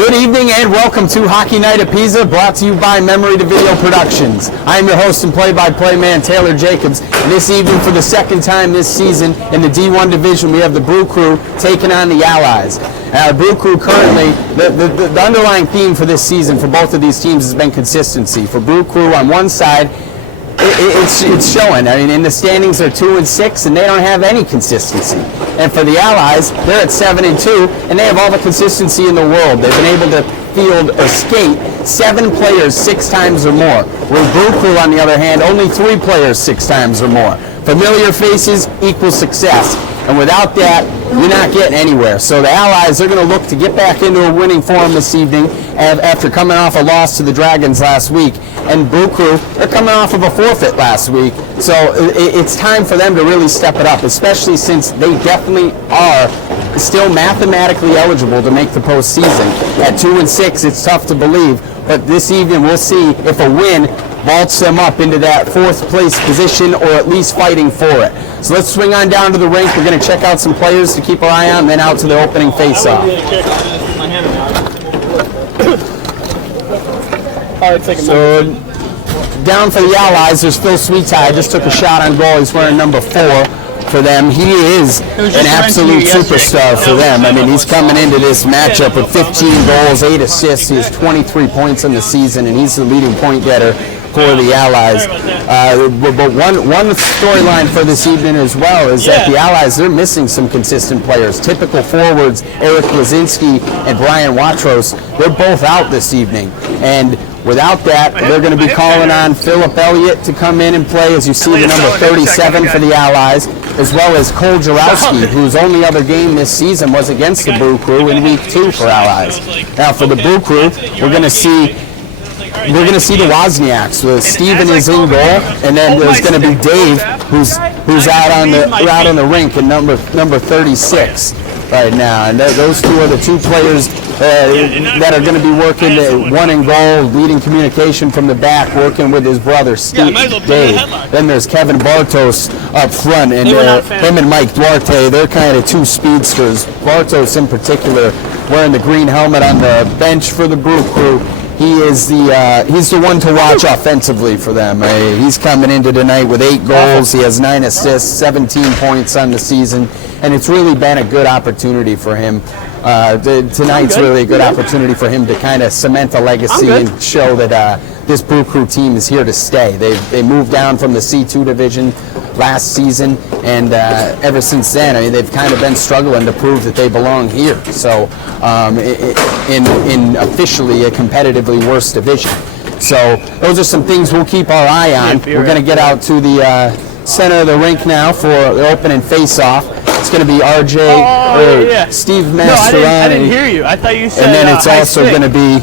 Good evening and welcome to Hockey Night at PISA, brought to you by Memory to Video Productions. I am your host and play-by-play man, Taylor Jacobs. And this evening, for the second time this season in the D1 division, we have the Brew Crew taking on the Allies. Brew Crew currently, the underlying theme for this season for both of these teams has been consistency. For Brew Crew on one side, it's showing. I mean, in the standings they're 2-6, and they don't have any consistency. And for the Allies, they're at 7-2, and they have all the consistency in the world. They've been able to field or skate 7 players 6 times or more. With Brew Crew, on the other hand, only 3 players 6 times or more. Familiar faces equals success. And without that, you're not getting anywhere. So the Allies are going to look to get back into a winning form this evening after coming off a loss to the Dragons last week. And Brew Crew, they're coming off of a forfeit last week. So it's time for them to really step it up, especially since they definitely are still mathematically eligible to make the postseason. At 2-6, it's tough to believe. But this evening, we'll see if a win vaults them up into that 4th place position, or at least fighting for it. So let's swing on down to the rink. We're going to check out some players to keep our eye on, and then out to the opening face-off. So down for the Allies, there's Phil Sweetie. Just took a shot on goal. He's wearing number 4 for them. He is an absolute superstar for them. I mean, he's coming into this matchup with 15 goals, 8 assists. He has 23 points in the season, and he's the leading point getter for the Allies. But one storyline for this evening as well is that the Allies, they're missing some consistent players. Typical forwards, Eric Blazinski and Brian Watros, they're both out this evening. And without that, they're going to be calling on Philip Elliott to come in and play, as you see the number 37 for the Allies, as well as Cole Jarowski, whose only other game this season was against the Brew Crew in week 2 for Allies. Now for the Brew Crew, we're going to see the Wozniaks. Steven is in goal, and then there's going to be Dave, who's out on the rink in number 36 right now. And those two are the 2 players that are going to be working one in goal, leading communication from the back, working with his brother Steve, Dave. Then there's Kevin Bartos up front, and him and Mike Duarte, they're kind of 2 speedsters. Bartos in particular, wearing the green helmet on the bench for the Brew Crew. He's the one to watch offensively for them. He's coming into tonight with 8 goals. He has 9 assists, 17 points on the season, and it's really been a good opportunity for him. Tonight's really a good opportunity for him to kind of cement a legacy and show that this Brew Crew team is here to stay. They moved down from the C2 division last season, and ever since then, I mean, they've kind of been struggling to prove that they belong here. So in officially a competitively worse division. So those are some things we'll keep our eye on. We're going to get out to the center of the rink now for the opening face-off. It's going to be Steve Mastroianni. No, I didn't hear you. I thought you said. And then it's also going to be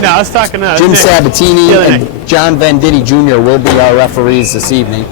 No, I was talking Jim Sabatini and John Venditti Jr. will be our referees this evening.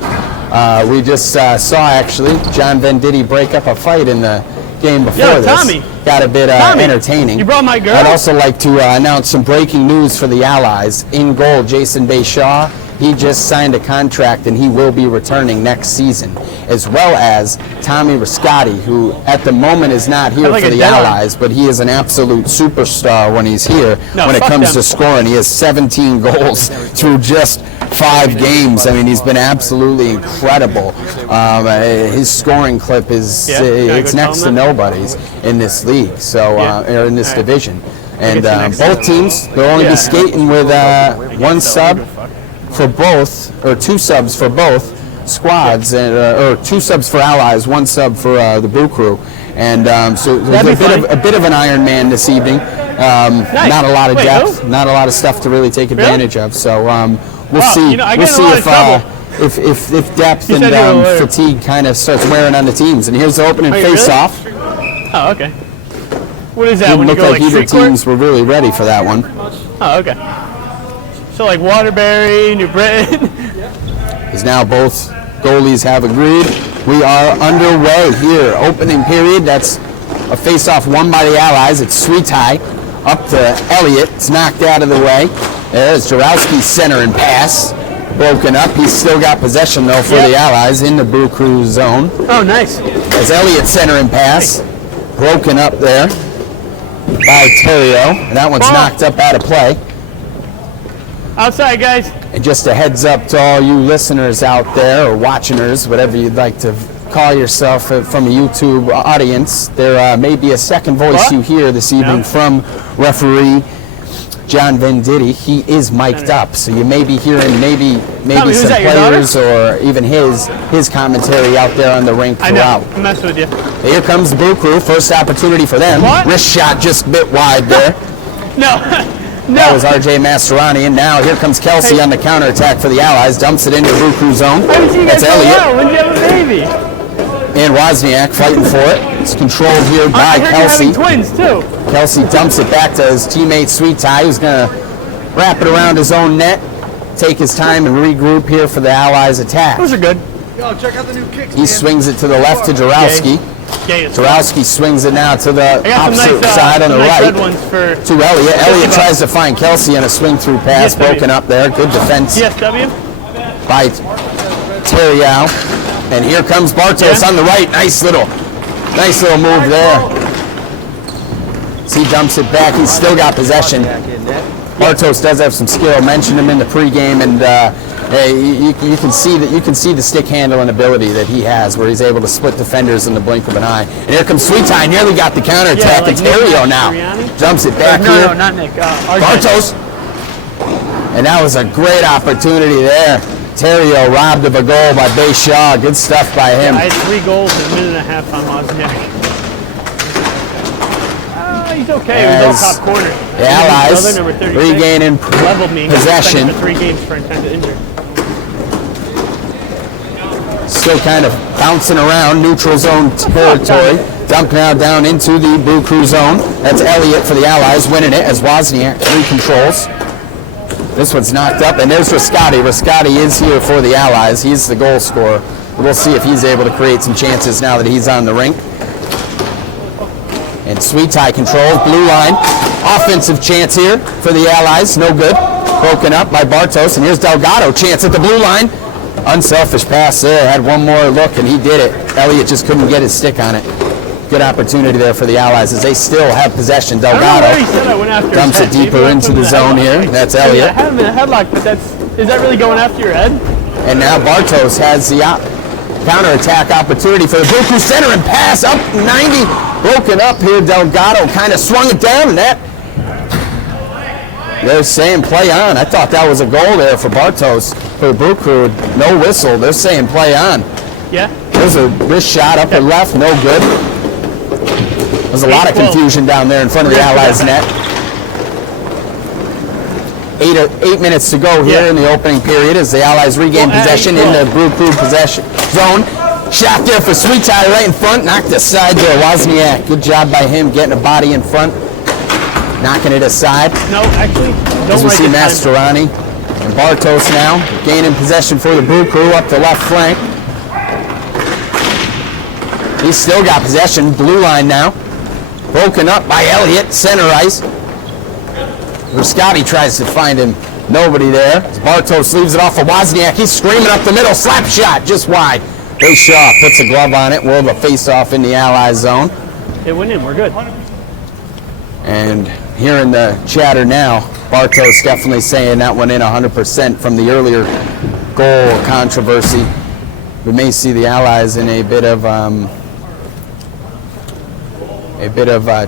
We just saw, actually, John Venditti break up a fight in the game before this. Tommy. Got a bit entertaining. You brought my girl? I'd also like to announce some breaking news for the Allies. In goal, Jason Bayshaw. He just signed a contract, and he will be returning next season, as well as Tommy Riscotti, who at the moment is not here for the Allies, but he is an absolute superstar when he's here. When it comes to scoring, he has 17 goals through just 5 games. I mean, he's been absolutely incredible. His scoring clip is it's next to nobody's in this league, so or in this division. And both teams, they'll only be skating with 1 sub for both, or 2 subs for both squads, or 2 subs for Allies, 1 sub for the Brew Crew. And so there's a bit of an Iron Man this evening. Not a lot of depth, not a lot of stuff to really take advantage of. So we'll see. We'll see if depth and fatigue kind of starts wearing on the teams. And here's the opening face-off. Oh, okay. What is that? It looked like either teams were really ready for that one. Oh, okay. So like Waterbury, New Britain. As now both goalies have agreed. We are underway here. Opening period. That's a face-off won by the Allies. It's Sweetie up to Elliott. It's knocked out of the way. There's Jarowski's center and pass. Broken up. He's still got possession though for the Allies in the Brew Crew zone. Oh, nice. As Elliott center and pass. Broken up there. by Terrio, and that one's knocked up out of play. Outside, guys. And just a heads up to all you listeners out there, or watchingers, whatever you'd like to call yourself from a YouTube audience, there may be a second voice you hear this evening from referee John Venditti. He is mic'd up, so you may be hearing maybe some players or even his commentary out there on the rink throughout. I know. I'm messing with you. Here comes the Brew Crew. First opportunity for them. What? Wrist shot just a bit wide there. No. No. That was R.J. Mastroianni, and now here comes Kelsey on the counterattack for the Allies. Dumps it into the Brew Crew zone. That's Elliott. When you have a baby. And Wozniak fighting for it. It's controlled here by Kelsey. Twins too. Kelsey dumps it back to his teammate Sweet Tie, who's going to wrap it around his own net, take his time and regroup here for the Allies' attack. Those are good. Yo, check out the new kicks, He swings it to the left to Jarowski. Jarowski swings it now to the opposite side on the right to Elliott. Elliott tries to find Kelsey on a swing-through pass, broken up there. Good defense by Terrio. And here comes Bartos on the right. Nice little move there. As he dumps it back, he's still got possession. Bartos does have some skill. Mentioned him in the pregame, and you can see the stick handling ability that he has, where he's able to split defenders in the blink of an eye. And here comes Sweet Tie, nearly got the counterattack. It's Terrio now. Dumps it back here. No, not Nick. Bartos. And that was a great opportunity there. Terrio robbed of a goal by Shaw. Good stuff by him. I had 3 goals in a minute and a half on Wozniak. He's okay. He was all top corner. The Allies regaining possession. For 3 games for intended injury. Still kind of bouncing around neutral zone territory. Dump now down into the Brew Crew zone. That's Elliott for the Allies winning it as Wozniak recontrols. This one's knocked up, and there's Rascati. Rascati is here for the Allies. He's the goal scorer. We'll see if he's able to create some chances now that he's on the rink. And Sweet Tie controls, blue line. Offensive chance here for the Allies, no good. Broken up by Bartos, and here's Delgado. Chance at the blue line. Unselfish pass there, had one more look, and he did it. Elliott just couldn't get his stick on it. Good opportunity there for the Allies as they still have possession. Delgado dumps it deeper into the zone here. That's Elliott. I had him in a headlock, but is that really going after your head? And now Bartos has the counterattack opportunity for the Brew Crew center and pass up 90. Broken up here. Delgado kind of swung it down, and they're saying play on. I thought that was a goal there for Bartos for the Brew Crew. No whistle. They're saying play on. Yeah. There's a wrist shot up and left. No good. There's a lot of confusion down there in front of the Allies' net. 8 minutes to go here in the opening period as the Allies regain possession in the Brew Crew possession zone. Shot there for Sweet Tie right in front. Knocked aside there. Wozniak. Good job by him getting a body in front. Knocking it aside. No, actually, as we see Mastroianni and Bartos now gaining possession for the Brew Crew up the left flank. He's still got possession. Blue line now. Broken up by Elliott. Center ice. Rascati tries to find him. Nobody there. As Bartos leaves it off of Wozniak. He's screaming up the middle. Slap shot just wide. Shaw puts a glove on it. We'll have a face-off in the Allies zone. It went in. We're good. And here in the chatter now, Bartos definitely saying that went in 100% from the earlier goal controversy. We may see the Allies in a bit of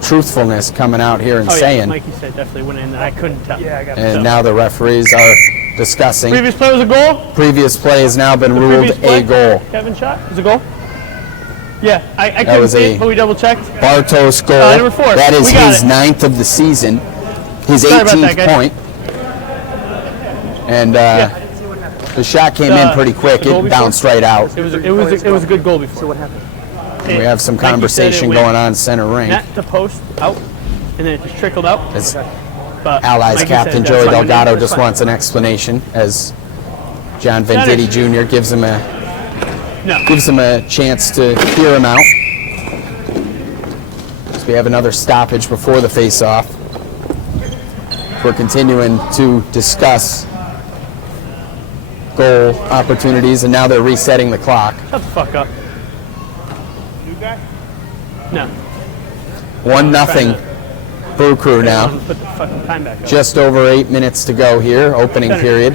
truthfulness coming out here and saying. Mikey said definitely went in. I couldn't tell. Yeah, I got and now the referees are discussing. Previous play was a goal? Previous play has now been ruled a goal. Kevin shot was a goal? Yeah, I couldn't see it, but we double checked. Bartos goal. Number 4. That is his 9th of the season. His 18th point. And the shot came in pretty quick. It bounced right out. It was a good goal before. So what happened? We have some conversation going on center ring. Net to post out, and then it just trickled out. But Allies captain Joey Delgado just wants an explanation as John Venditti Jr. gives him a chance to hear him out. So we have another stoppage before the face-off. We're continuing to discuss goal opportunities, and now they're resetting the clock. Shut the fuck up. No. 1-0. Brew Crew now. Put the fucking time back up. Just over 8 minutes to go here, opening period.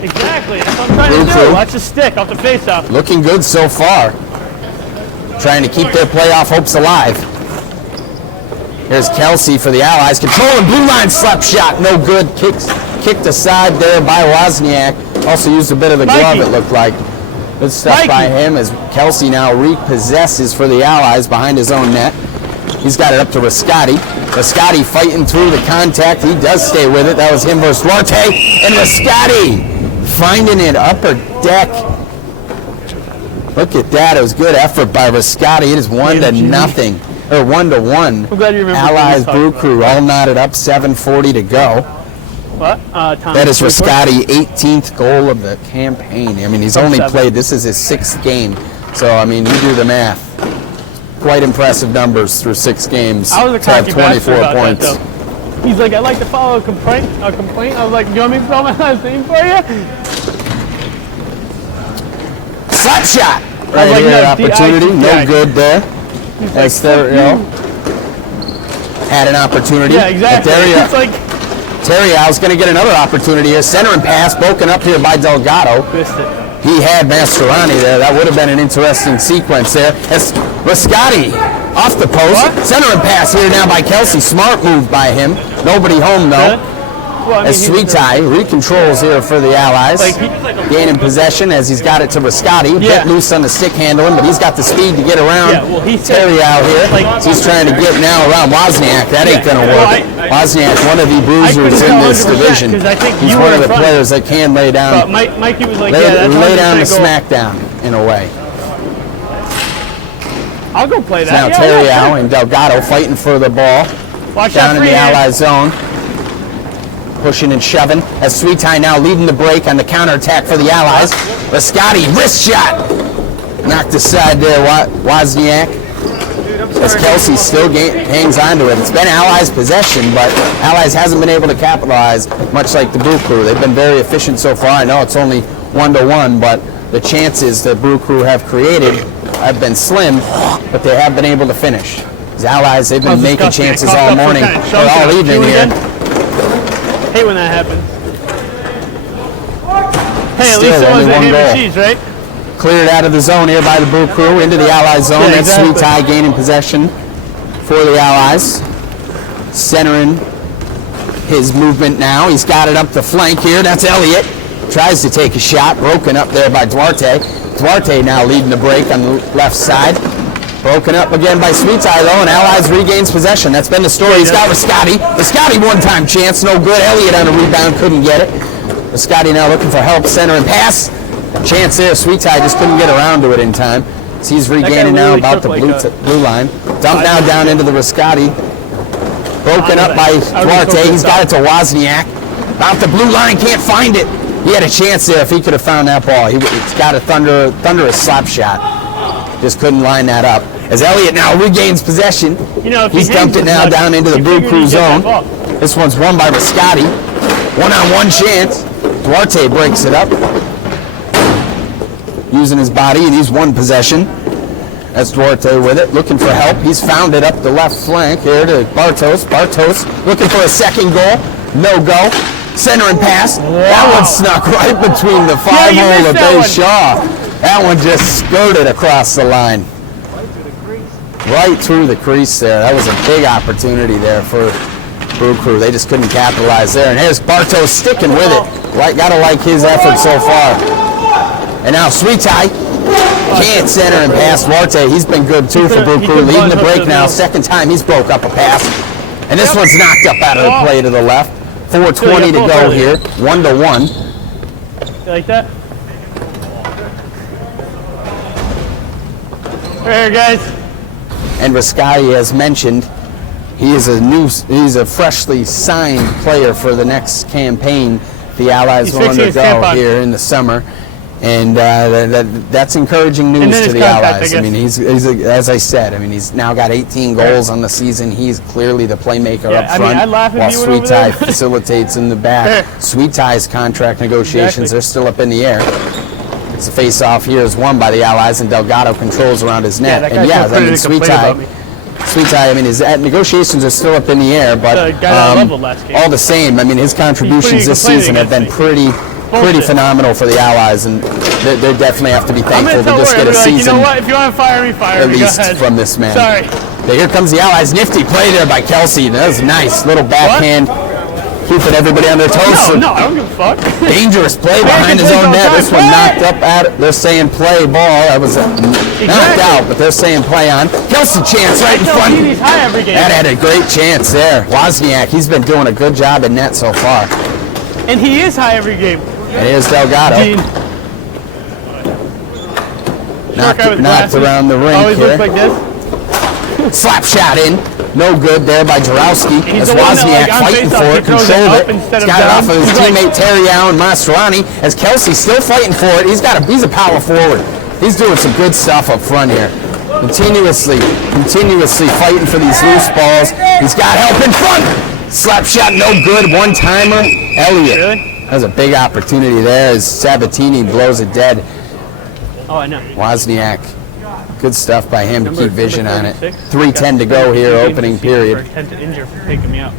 Exactly, that's what I'm trying to do. Crew. Watch the stick off the face-off. Looking good so far. Trying to keep their playoff hopes alive. Here's Kelsey for the Allies. Controlling blue line slap shot. No good. Kicked aside there by Wozniak. Also used a bit of the glove, it looked like. Good stuff by him as Kelsey now repossesses for the Allies behind his own net. He's got it up to Rascati. Rascati fighting through the contact. He does stay with it. That was him versus Duarte. And Rascati finding it upper deck. Look at that. It was good effort by Rascati. It is 1-0. Or 1-1. I'm glad you remember. Allies Brew Crew all knotted up. 7:40 to go. What? Tom, that is Rascati, 18th goal of the campaign. I mean, he's only played. This is his 6th game. So, I mean, you do the math. Quite impressive numbers through 6 games I was a to have 24 points. That, he's like, I'd like to follow a complaint. I was like, you want me to spell my last name for you? Slap shot! Right like, here, no, opportunity. No good there. That's there, had an opportunity. Yeah, exactly. It's like Terriau's going to get another opportunity here. Center and pass, broken up here by Delgado. Missed it. He had Mastroianni there. That would have been an interesting sequence there. As Rascati off the post. What? Center and pass here now by Kelsey. Smart move by him. Nobody home though. Well, I mean, as Sweetie recontrols here for the Allies. Gaining possession as he's got it to Rascati. Bit loose on the stick handling, but he's got the speed to get around Terriau here. He's trying to get now around Wozniak. That ain't going to work. Wozniak, one of the bruisers in this division. He's one of the players that can lay down. Mikey was like, lay down the smackdown in a way. I'll go play that. Now Terriau and Delgado fighting for the ball. Down in the Allies zone. Pushing and shoving as Sweetie now leading the break on the counterattack for the Allies. Rascati, wrist shot! Knocked aside there, Wozniak. As Kelsey still hangs on to it. It's been Allies' possession, but Allies hasn't been able to capitalize, much like the Brew Crew. They've been very efficient so far. I know it's only 1-1, but the chances that Brew Crew have created have been slim, but they have been able to finish. The Allies, they've been making chances all morning, or all evening here. I hate when that happens. Hey, at Still, least it wasn't ham goal. and cheese, right? Cleared out of the zone here by the Brew Crew into the Allies zone. Yeah, That's Sweetie gaining possession for the Allies. Centering his movement now. He's got it up the flank here. That's Elliott. Tries to take a shot. Broken up there by Duarte. Duarte now leading the break on the left side. Broken up again by Sweetie though, and Allies regains possession. That's been the story. He's got Rascati. Rascati one-time chance, no good. Elliott on a rebound, couldn't get it. Rascati now looking for help, center and pass. Chance there, Sweetie just couldn't get around to it in time. So he's regaining now about the blue line. Dumped now down into the Rascati. Broken up by Duarte. He's got it to Wozniak. About the blue line, can't find it. He had a chance there if he could have found that ball. He's got a thunderous slap shot. Just couldn't line that up. As Elliott now regains possession, he's dumped it now down into the Brew Crew zone. This one's won by Rascati. One-on-one chance. Duarte breaks it up. Using his body, and he's won possession. That's Duarte with it, looking for help. He's found it up the left flank here to Bartos. Bartos looking for a second goal. No go. Center and pass. Wow. That one snuck right between the 5-hole of Bay Shaw. That one just skirted across the line. Right through the crease there. That was a big opportunity there for Brew Crew. They just couldn't capitalize there. And here's Bartos sticking with it. Gotta like his effort so far. And now Sweetie can't center and pass Duarte. He's been good too for Brew Crew. Leading the break now. Second time he's broke up a pass. And this one's knocked up out of the play to the left. 4:20 to go here. 1-1. You like that? There, guys. And Rascati, as mentioned, he's a freshly signed player for the next campaign the Allies will undergo here in the summer. And that's encouraging news to the Allies. I mean, he's as I said, I mean, he's now got 18 goals on the season. He's clearly the playmaker up front, while Sweetie facilitates in the back. Sweetie's contract negotiations are still up in the air. It's a face-off here is won by the Allies, and Delgado controls around his net. And I mean, Sweetie Sweetie, I mean, his negotiations are still up in the air, but The guy that leveled last game. all the same, I mean, his contributions this season have been pretty phenomenal for the Allies, and they definitely have to be thankful to just get a season. You know what? If you want to fire me, fire at me. least Go ahead. from this man. Sorry. But here comes the Allies. Nifty play there by Kelsey. That was nice. Little backhand. Keeping everybody on their toes. No, I don't give a fuck. Dangerous play behind his own net. This one knocked up at it. They're saying play ball. That was knocked out, but they're saying play on. Kelsey chance right in front. He's high every game. That had a great chance there. Wozniak, he's been doing a good job in net so far. And he is high every game. And here's Delgado. Knocked around the ring. Always looks like this. Slap shot in. No good there by Jarowski. As Wozniak fighting for it, controlled it. He's got it off of his teammate Terry and Mastroianni. As Kelsey still fighting for it. He's a power forward. He's doing some good stuff up front here. Continuously fighting for these loose balls. He's got help in front. Slap shot, no good. One timer. Elliott. Really? That was a big opportunity there as Sabatini blows it dead. Oh, I know. Wozniak. Good stuff by him to keep vision on it. 3:10 to go here, opening period. Intent to injure for taking me out.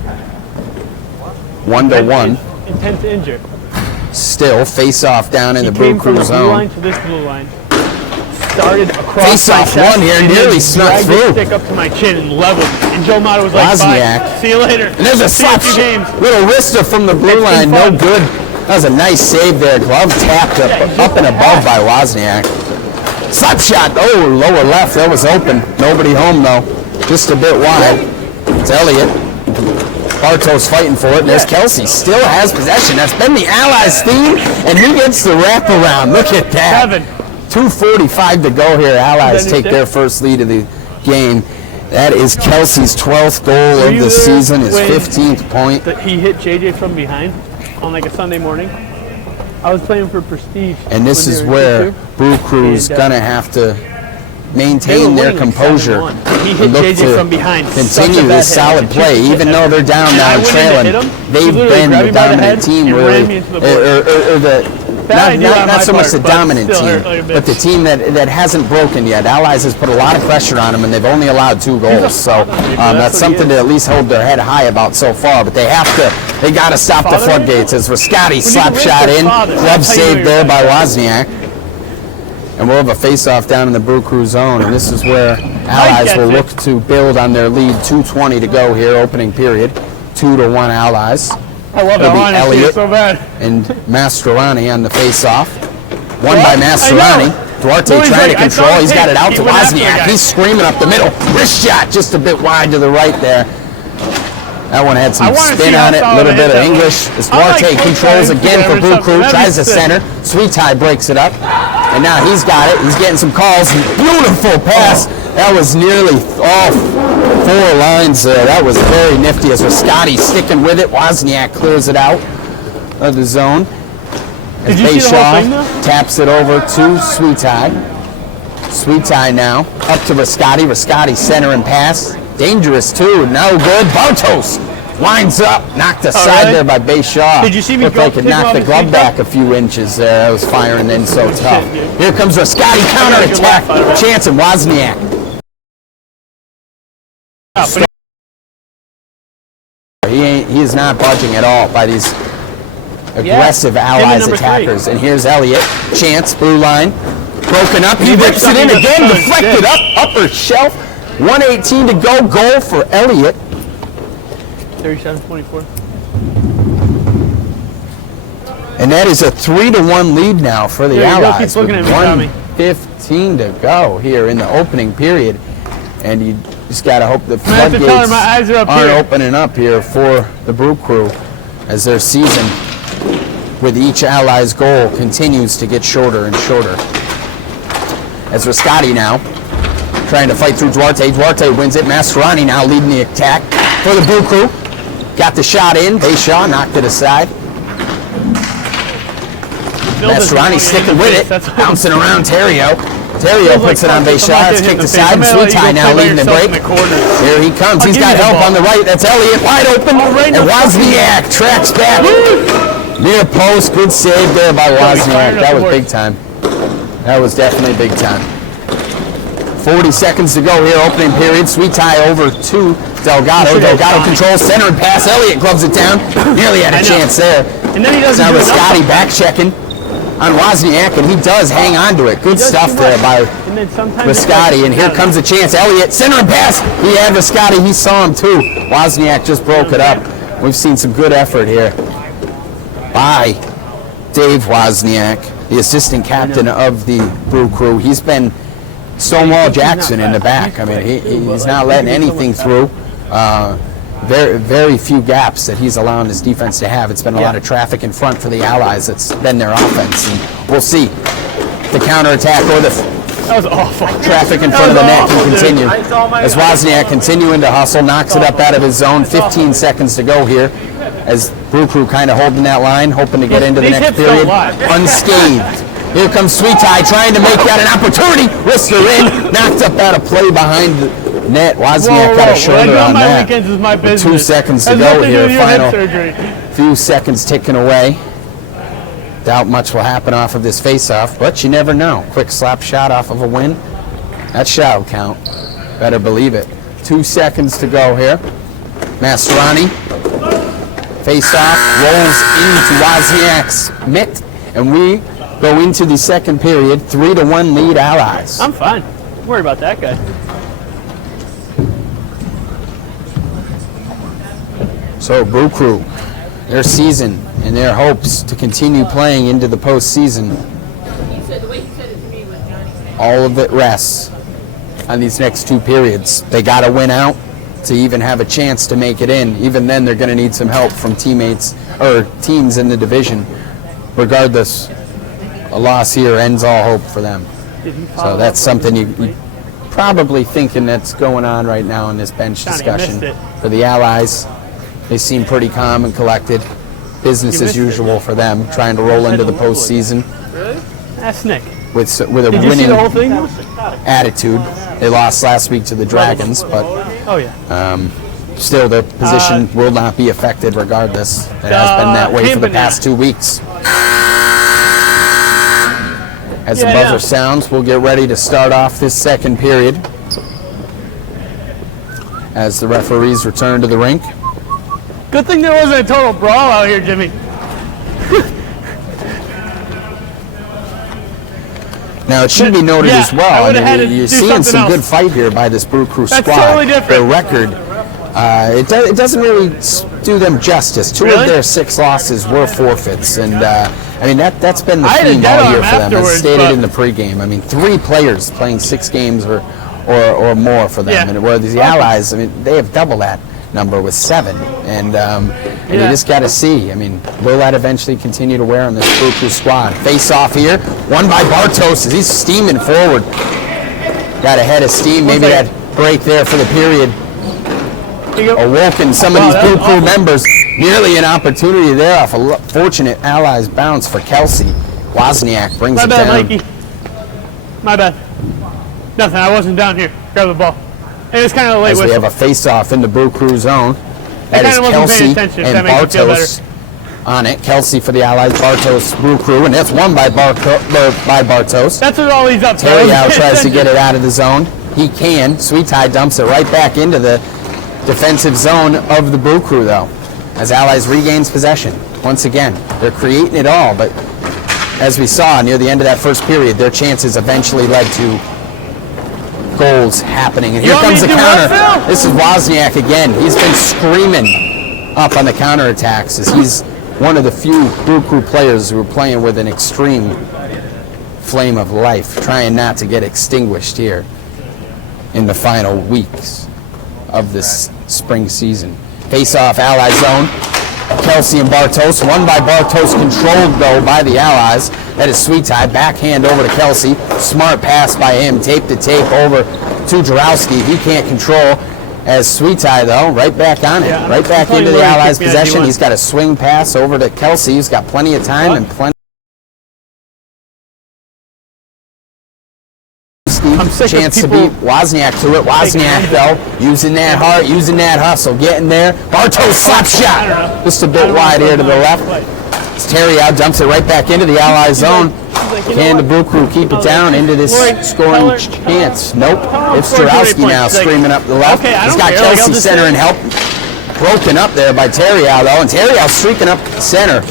1-1. Intent to injure. Still face off down in the Brew Came from Crew the blue zone. line to this blue line. Started across Face my off chest one here, and nearly then snuck dragged through. his stick up to my chin and leveled. And Joe Mata was like, Wozniak. bye. See you later. And there's a See you slap in 2 games. little wrister from the blue line, no good. That was a nice save there. Glove tapped up and above by Wozniak. Slap shot, oh, lower left, that was open. Nobody home though, just a bit wide. It's Elliott. Bartos fighting for it, and there's Kelsey. Still has possession. That's been the Allies' theme, and he gets the wraparound. Look at that. 2:45 to go here. Allies take their first lead of the game. That is Kelsey's 12th goal of the season, his 15th point. He hit JJ from behind on like a Sunday morning. I was playing for Prestige. And this is where Brew Crew's gonna have to maintain their composure and look JJ from behind. Continue this solid play, even though they're down now trailing. They've been the dominant team, really, not so much the dominant team, but the team that hasn't broken yet. Allies has put a lot of pressure on them, and they've only allowed 2 goals. So that's something to at least hold their head high about so far. But they got to stop the floodgates. As Rascati slap shot in, glove saved there by Wozniak. And we'll have a face-off down in the Brew Crew zone, and this is where Allies will look to build on their lead. 2:20 to go here, opening period. 2-1 Allies. I love It'll be that Elliott so bad. and Mastroianni on the face-off. Won by Mastroianni. Duarte trying to control. He's got it out to Wozniak. He's screaming up the middle. Wrist shot just a bit wide to the right there. That one had some spin on it, a little bit of English. As Duarte controls again for Brew Crew, tries the center. Sweetie breaks it up. And now he's got it. He's getting some calls. Beautiful pass. That was nearly off 4 lines there. That was very nifty as Rascati sticking with it. Wozniak clears it out of the zone. As Bayshaw taps it over to Sweetie. Sweetie now up to Rascati. Rascati center and pass. Dangerous too. No good. Bartos winds up. Knocked aside there by Bayshaw. Did you see me looked like it knocked the glove back a few inches there. That was firing in so tough. Here comes Rascati counter attack. Chance and Wozniak. He is not budging at all by these aggressive Allies attackers. And here's Elliott. Chance, blue line. Broken up. He rips it in again. Deflected up. Upper shelf. 1:18 to go. Goal for Elliott. 37-24. And that is a 3-1 lead now for the Allies. With 1:15 to go here in the opening period. And you just got to hope the floodgates aren't opening up here for the Brew Crew as their season with each Allies goal continues to get shorter and shorter. As Rascati now trying to fight through Duarte. Duarte wins it. Mastroianni now leading the attack for the Brew Crew. Got the shot in. Bayshaw knocked it aside. Mastroianni sticking with it. Bouncing around Terrio. Terrio puts it on Bayshaw. It's kicked aside. And Sweetie now leading the break. Here he comes. He's got help on the right. That's Elliott wide open. And Wozniak tracks back. Near post. Good save there by Wozniak. That was big time. That was definitely big time. 40 seconds to go here, opening period. Sweet tie over to Delgado. Delgado controls center and pass. Elliott gloves it down. Nearly had a chance there. And then he doesn't now do Scotty back checking on Wozniak, and he does hang on to it. Good stuff there by Viscotti. And here comes a chance. Elliott, center and pass. He had Viscotti. He saw him too. Wozniak just broke it up. We've seen some good effort here by Dave Wozniak, the assistant captain of the Brew Crew. He's been Stonewall Jackson in the back. I mean, he's not letting anything through. Very few gaps that he's allowing his defense to have. It's been a lot of traffic in front for the Allies. It's been their offense, and we'll see the counterattack or the traffic in front of the net can continue. As Wozniak continuing to hustle, knocks it up out of his zone. 15 seconds to go here. As Brew Crew kind of holding that line, hoping to get into the next period unscathed. Here comes Sweet Tie trying to make that an opportunity. Whisker in, knocked up out of play behind the net. Wozniak got a shoulder on that. 2 seconds to go here. Final few seconds ticking away. Doubt much will happen off of this face-off, but you never know. Quick slap shot off of a win. That shot will count. Better believe it. 2 seconds to go here. Mastroianni. Face-off rolls into Wozniak's mitt, and we go into the second period. 3-1 lead Allies. I'm fine. Don't worry about that guy. So Brew Crew, their season and their hopes to continue playing into the postseason, all of it rests on these next 2 periods. They got to win out to even have a chance to make it in. Even then, they're going to need some help from teammates or teams in the division. Regardless, a loss here ends all hope for them. So that's something you probably thinking that's going on right now in this bench discussion for the Allies. They seem pretty calm and collected. Business as usual for them, trying to roll into the postseason. Really? That's Nick. With a winning attitude. They lost last week to the Dragons, but still their position will not be affected regardless. It has been that way for the past 2 weeks. As the buzzer sounds, we'll get ready to start off this second period as the referees return to the rink. Good thing there wasn't a total brawl out here, Jimmy. Now, it should be noted as well. I mean, you're seeing some good fight here by this Brew Crew squad. Totally different. Their record, it doesn't really do them justice. 2 of their 6 losses were forfeits, and I mean that's been the theme all year for them. As stated in the pregame, I mean 3 players playing 6 games or more for them, and where the Allies, I mean they have double that number with 7, and you just got to see. I mean, will that eventually continue to wear on this Brew Crew squad? Face off here, won by Bartos as he's steaming forward. Got a head of steam. Maybe that break there for the period awoken some of these Brew Crew members. Nearly an opportunity there off a fortunate Allies bounce for Kelsey. Wozniak brings it down. My bad, Mikey. My bad. Nothing. I wasn't down here. Grab the ball. And it's kind of late. As we have a face-off in the Brew Crew zone. That is Kelsey and Bartos on it. Kelsey for the Allies, Bartos, Brew Crew, and that's won by Bartos. That's what all he's up to. Terryhow tries to get it out of the zone. He can. Sweet Tie dumps it right back into the defensive zone of the Brew Crew, though, as Allies regains possession. Once again, they're creating it all, but as we saw near the end of that first period, their chances eventually led to goals happening. And here comes the counter. This is Wozniak again. He's been screaming up on the counterattacks as he's one of the few Brew Crew players who are playing with an extreme flame of life, trying not to get extinguished here in the final weeks of this spring season. Face-off Allies zone. Kelsey and Bartos, won by Bartos, controlled though by the Allies. That is Sweet Tie, backhand over to Kelsey. Smart pass by him, tape to tape over to Jarowski. He can't control as Sweet Tie though, right back on it. Right back into the Allies' possession. He's got a swing pass over to Kelsey. He's got plenty of time and plenty chance to beat Wozniak to it. Wozniak, though, using that heart, using that hustle, getting there. Bartos slap shot. Just a bit wide here to the left. Terry out, dumps it right back into the Ally zone. Can the Brew Crew keep it down into this scoring chance? Nope. It's Jarowski now screaming up the left. He's got Kelsey center and help. Broken up there by Terrio, though, and Terrio streaking up center.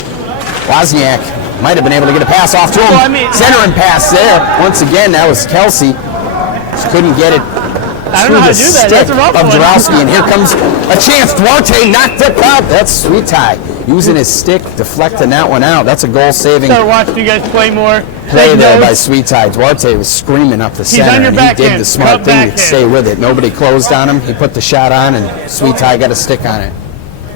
Wozniak might have been able to get a pass off to him. Center and pass there. Once again, that was Kelsey. Just couldn't get it through the stick of Jarowski, and here comes a chance. Duarte knocked it out. That's Sweet Tie using his stick, deflecting that one out. That's a goal-saving Start watching you guys play more. play there by Sweet Tie. Duarte was screaming up the center, and he did the smart thing to stay with it. Nobody closed on him. He put the shot on, and Sweet Tie got a stick on it.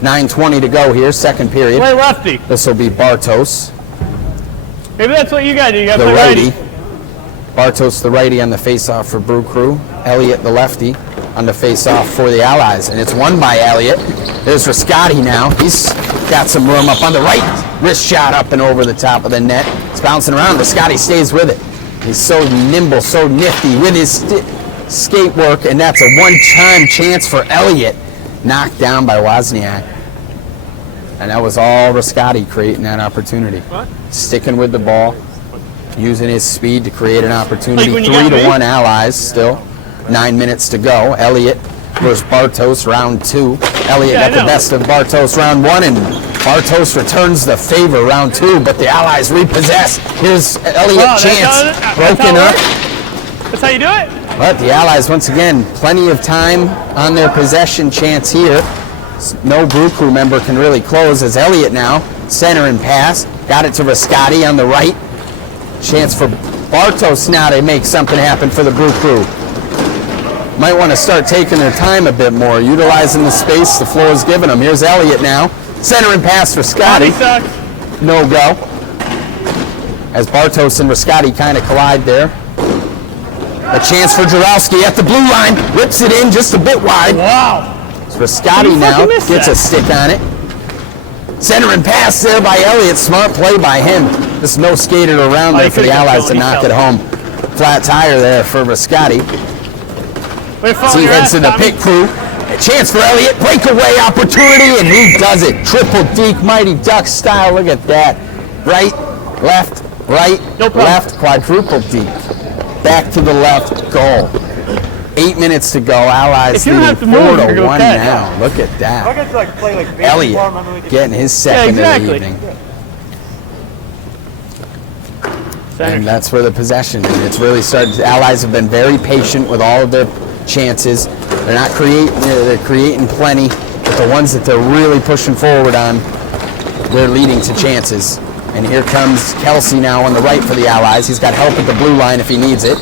9:20 to go here, second period. Play lefty. This will be Bartos, Maybe that's what you got to do. You got to the play righty. Bartos, the righty, on the face-off for Brew Crew. Elliott, the lefty, on the face-off for the Allies. And it's won by Elliott. There's Rascotti now. He's got some room up on the right. Wrist shot up and over the top of the net. It's bouncing around. Rascotti stays with it. He's so nimble, so nifty with his skate work, and that's a one-time chance for Elliott. Knocked down by Wozniak. And that was all Rascotti creating that opportunity. What? Sticking with the ball, using his speed to create an opportunity. Like when you got 3-1 Allies still. 9 minutes to go. Elliott versus Bartos, round 2. Elliott got the best of Bartos round 1, and Bartos returns the favor round 2, but the Allies repossess. Here's Elliott chance. Broken up. That's how you do it? But the Allies, once again, plenty of time on their possession chance here. No Brew Crew member can really close as Elliott now, center and pass. Got it to Rascotti on the right. Chance for Bartos now to make something happen for the Brew Crew. Might want to start taking their time a bit more, utilizing the space the floor is giving them. Here's Elliott now. Center and pass for Scotty. No go. As Bartos and Rascotti kind of collide there. A chance for Jarowski at the blue line. Rips it in just a bit wide. Wow. Rascotti now gets a stick on it. Center and pass there by Elliott. Smart play by him. Just no skated around there for the Allies to knock it home. Flat tire there for Rascotti. As he heads to the pit crew. A chance for Elliott. Breakaway opportunity, and he does it. Triple deke, Mighty Ducks style. Look at that. Right, left, right, left, quadruple deke. Back to the left, goal. 8 minutes to go. Allies leading 4-1 now. Look at that. Elliott getting his second of the evening. And that's where the possession. And it's really started. The Allies have been very patient with all of their chances. They're not creating. They're creating plenty, but the ones that they're really pushing forward on, they're leading to chances. And here comes Kelsey now on the right for the Allies. He's got help at the blue line if he needs it.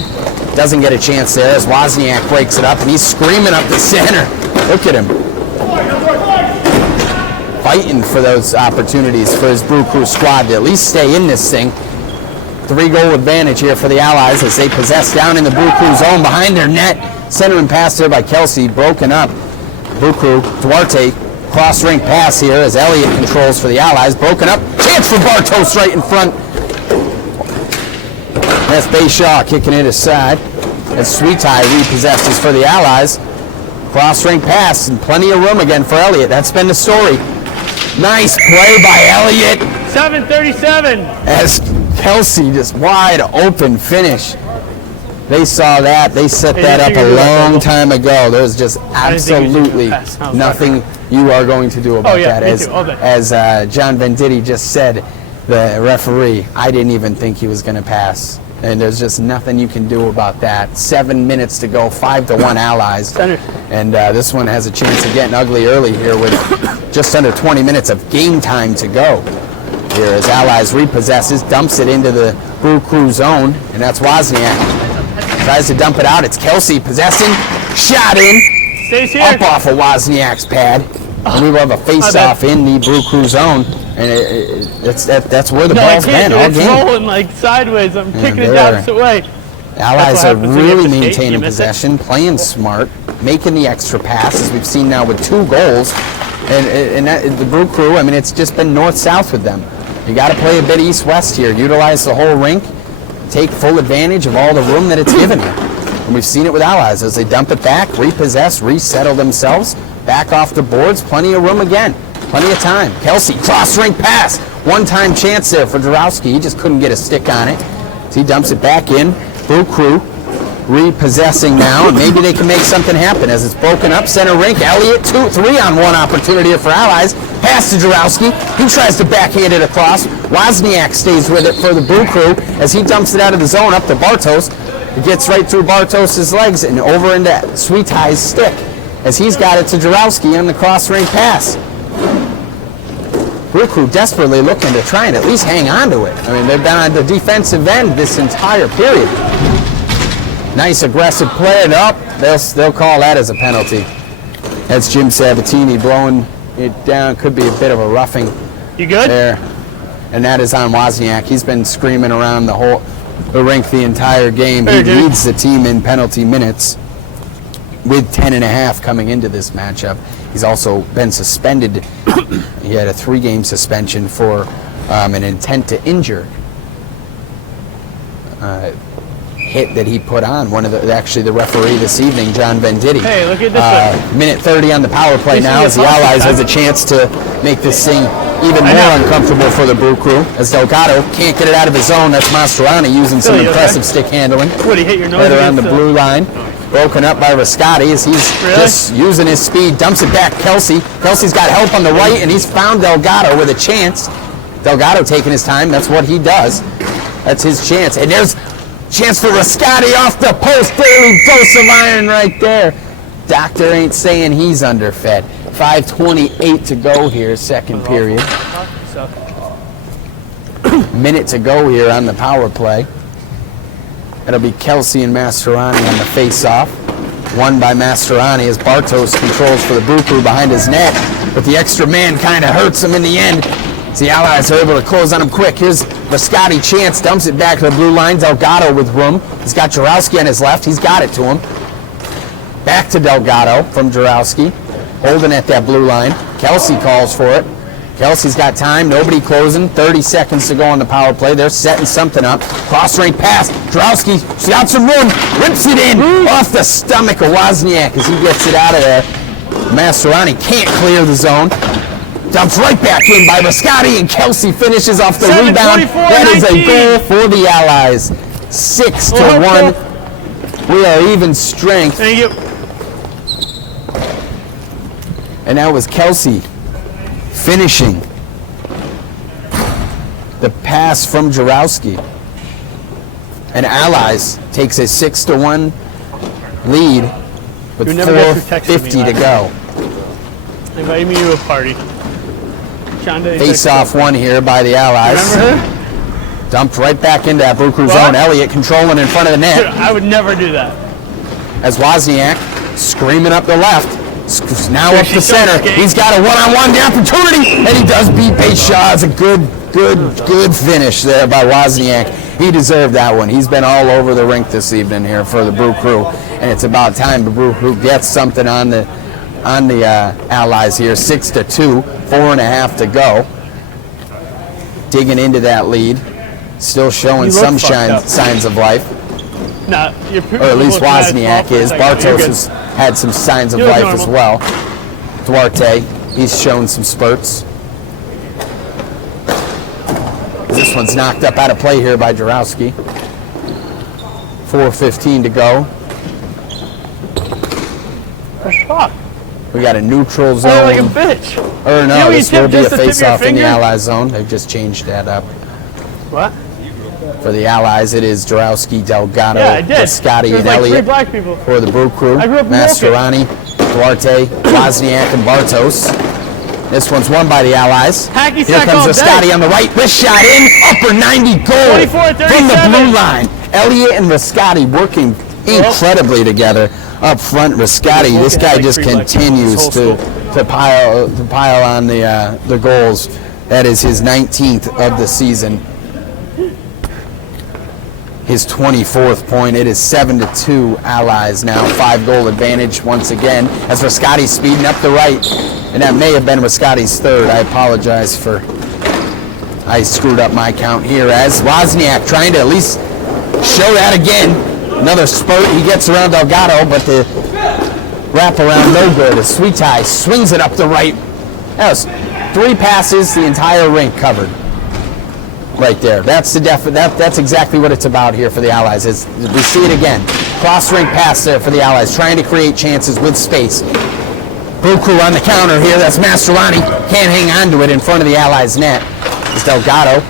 Doesn't get a chance there as Wozniak breaks it up, and he's screaming up the center. Look at him. Fighting for those opportunities for his Brew Crew squad to at least stay in this thing. 3-goal advantage here for the Allies as they possess down in the Brew Crew zone behind their net. Center and pass there by Kelsey, broken up. Brew Crew, Duarte, cross-ring pass here as Elliott controls for the Allies. Broken up, chance for Bartos right in front. That's Bayshaw kicking it aside as Sweet Tie repossesses for the Allies. Cross-ring pass and plenty of room again for Elliott. That's been the story. Nice play by Elliott. 7:37. As Kelsey just wide open finish. They saw that. They set that up a long time ago. There's just absolutely nothing you are going to do about that. As John Venditti just said, the referee, I didn't even think he was going to pass. And there's just nothing you can do about that. 7 minutes to go, 5-1 Allies. And this one has a chance of getting ugly early here with just under 20 minutes of game time to go. Here as Allies repossesses, dumps it into the Brew Crew zone, and that's Wozniak. Tries to dump it out. It's Kelsey possessing. Shot in. Stays here. Up off of Wozniak's pad. And we will have a face-off in the Brew Crew zone. And that's where the ball's been all game. It's rolling like sideways. I'm kicking it down the way. Allies are really maintaining possession, playing smart, making the extra passes. We've seen now with 2 goals. And the Brew Crew, I mean, it's just been north-south with them. You got to play a bit east-west here. Utilize the whole rink. Take full advantage of all the room that it's given you. And we've seen it with Allies as they dump it back, repossess, resettle themselves, back off the boards. Plenty of room again. Plenty of time. Kelsey, cross-ring pass. one-time chance there for Jarowski. He just couldn't get a stick on it. So he dumps it back in. Brew Crew repossessing now, and maybe they can make something happen as it's broken up. Center rink, Elliott, 2-3-on-1 opportunity here for Allies. Pass to Jarowski. He tries to backhand it across. Wozniak stays with it for the Brew Crew as he dumps it out of the zone up to Bartos. It gets right through Bartos' legs and over into Sweetie's stick as he's got it to Jarowski on the cross-ring pass. Brew Crew desperately looking to try and at least hang on to it. I mean, they've been on the defensive end this entire period. Nice aggressive play, and up. They'll call that as a penalty. That's Jim Sabatini blowing it down. Could be a bit of a roughing. You good? There. And that is on Wozniak. He's been screaming around the rink the entire game. He leads the team in penalty minutes with 10.5 coming into this matchup. He's also been suspended. He had a 3-game suspension for an intent to injure hit that he put on actually the referee this evening, John Venditti. Hey, look at this. Minute 30 on the power play now as the Allies has a chance to make this thing even more uncomfortable for the Brew Crew as Delgado can't get it out of his zone. That's Mastroianni using some impressive stick handling. What, he hit your nose? Right around the blue line. Broken up by Rascati as he's just using his speed. Dumps it back Kelsey. Kelsey's got help on the right and he's found Delgado with a chance. Delgado taking his time. That's what he does. That's his chance. And there's chance for Rascati off the post. Daily dose of iron right there. Doctor ain't saying he's underfed. 5:28 to go here, second period. Minute to go here on the power play. It'll be Kelsey and Mastroianni on the face-off. Won by Mastroianni as Bartos controls for the Brew Crew behind his net. But the extra man kind of hurts him in the end. The Allies are able to close on him quick. Here's Rascati chance, dumps it back to the blue line. Delgado with room. He's got Jarowski on his left. He's got it to him. Back to Delgado from Jarowski. Holding at that blue line. Kelsey calls for it. Kelsey's got time. Nobody closing. 30 seconds to go on the power play. They're setting something up. Cross-range pass. Jarowski's got some room. Rips it in off the stomach of Wozniak as he gets it out of there. Mastroianni can't clear the zone. Dumps right back in by Rascati, and Kelsey finishes off the rebound. That is a goal for the Allies. 6-1. We are even strength. Thank you. And that was Kelsey finishing the pass from Jarowski. And Allies takes a 6-1 lead with 4:50 to go. Invite me to a party. Face-off one here by the Allies. Remember her? Dumped right back into that Brew Crew zone. Elliott controlling in front of the net. Dude, I would never do that. As Wozniak screaming up the left. Now up the center. He's got a one-on-one opportunity, and he does beat Shaw. It's a good finish there by Wozniak. He deserved that one. He's been all over the rink this evening here for the Brew Crew, and it's about time the Brew Crew gets something on the Allies here. 6-2, 4.5 to go. Digging into that lead, still showing some signs of life. Nah, or at least Wozniak is. Bartos has had some signs of life as well. Duarte, he's shown some spurts. This one's knocked up out of play here by Jarowski. 4:15 to go. Fuck. We got a neutral zone. Oh, like a bitch. Or no, this will be a face-off in the Allies zone. They've just changed that up. What? For the Allies, it is Jarowski, Delgado, Rascati, and like Elliott. 3 black people. For the Brew Crew, Mastroianni, Duarte, Wozniak, and Bartos. This one's won by the Allies. Hacky Here comes Rascati on the right. Wrist shot in. Upper 90 goal from the blue line. Elliott and Rascati working incredibly together up front. Rascati, this guy just continues to pile on the goals. That is his 19th of the season. His 24th point. It is 7-2 Allies now. 5-goal advantage once again as Rascati's speeding up the right. And that may have been Rascati's third. I apologize I screwed up my count here as Wozniak trying to at least show that again. Another spurt. He gets around Delgado, but the wraparound no good as Sweetie swings it up the right. That was 3 passes, the entire rink covered. right there. That's that's exactly what it's about here for the Allies. We see it again. Cross-rink pass there for the Allies, trying to create chances with space. Brew Crew on the counter here. That's Mastrolani. Can't hang on to it in front of the Allies' net. It's Delgado.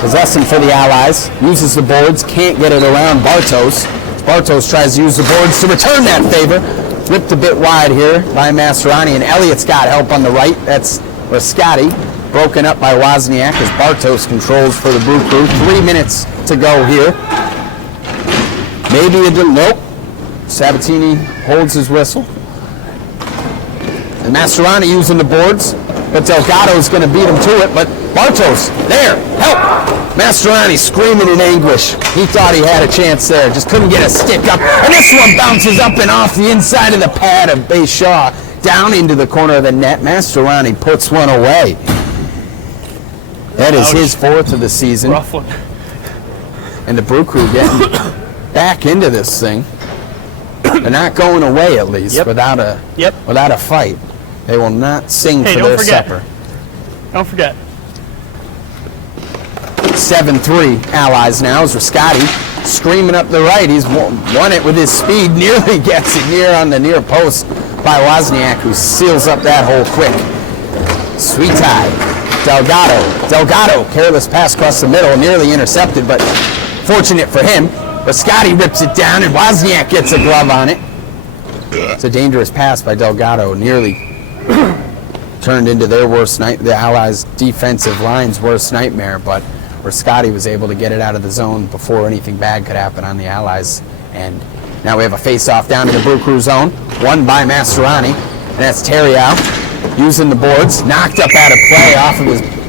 Possessing for the Allies. Uses the boards. Can't get it around Bartos. Bartos tries to use the boards to return that favor. Ripped a bit wide here by Mastrolani, and Elliott's got help on the right. That's Rascati. Broken up by Wozniak as Bartos controls for the Brew Crew. 3 minutes to go here. Maybe nope. Sabatini holds his whistle. And Mastrolani using the boards, but Delgado's going to beat him to it. But Bartos, there, help! Mastrolani screaming in anguish. He thought he had a chance there, just couldn't get a stick up. And this one bounces up and off the inside of the pad of Bayshaw, down into the corner of the net. Mastrolani puts one away. That is his 4th of the season. Rough one. And the Brew Crew getting back into this thing. They're not going away, at least, without a fight. They will not sing for their supper. Don't forget. 7-3 Allies now as Rascati screaming up the right. He's won it with his speed. Nearly gets it on the near post by Wozniak, who seals up that hole quick. Sweet tie. Delgado, careless pass across the middle, nearly intercepted, but fortunate for him. Rascati rips it down, and Wozniak gets a glove on it. It's a dangerous pass by Delgado, nearly turned into their worst night, the Allies' defensive line's worst nightmare, but Rascati was able to get it out of the zone before anything bad could happen on the Allies. And now we have a face-off down to the Brew Crew zone, won by Mastrolani, and that's Terriau using the boards, knocked up out of play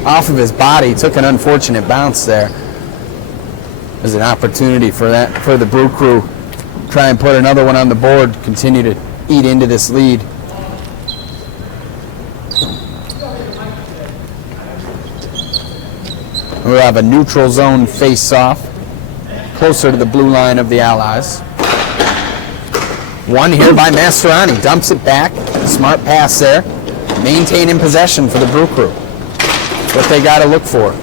off of his body, took an unfortunate bounce there. There's an opportunity for the Brew Crew. Try and put another one on the board, continue to eat into this lead. We'll have a neutral zone face-off, closer to the blue line of the Allies. One here by Mastrolani, dumps it back, smart pass there. Maintaining possession for the Brew Crew. That's what they got to look for.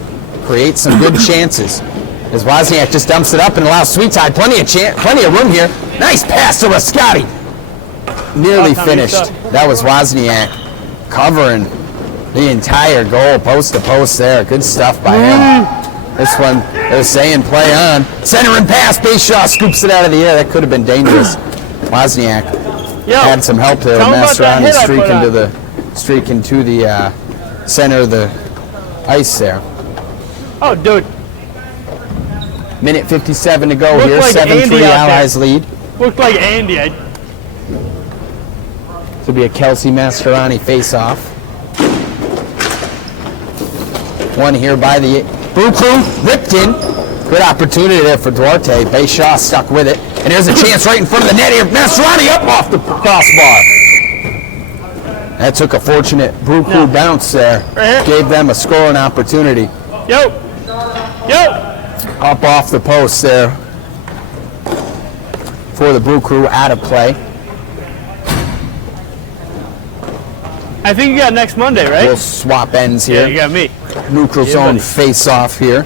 Create some good chances. As Wozniak just dumps it up and allows Sweet Tide plenty of room here. Nice pass to Rascati. Nearly finished. That was Wozniak covering the entire goal, post to post there. Good stuff by him. This one, they're saying play on. Center and pass. Bayshaw scoops it out of the air. That could have been dangerous. Wozniak had some help there. Mastrolani streak into the center of the ice there. Oh, dude. Minute 57 to go here. Like 7-3 Allies lead. Looked like Andy. This will be a Kelsey Mastrolani face-off. One here by the Brew Crew, ripped in. Good opportunity there for Duarte. Bayshaw stuck with it. And there's a chance right in front of the net here. Mastrolani up off the crossbar. That took a fortunate Brew Crew bounce there. Gave them a scoring opportunity. Yo! Up off the post there for the Brew Crew, out of play. I think you got next Monday, right? We'll swap ends here. Yeah, you got me. Neutral zone face-off here.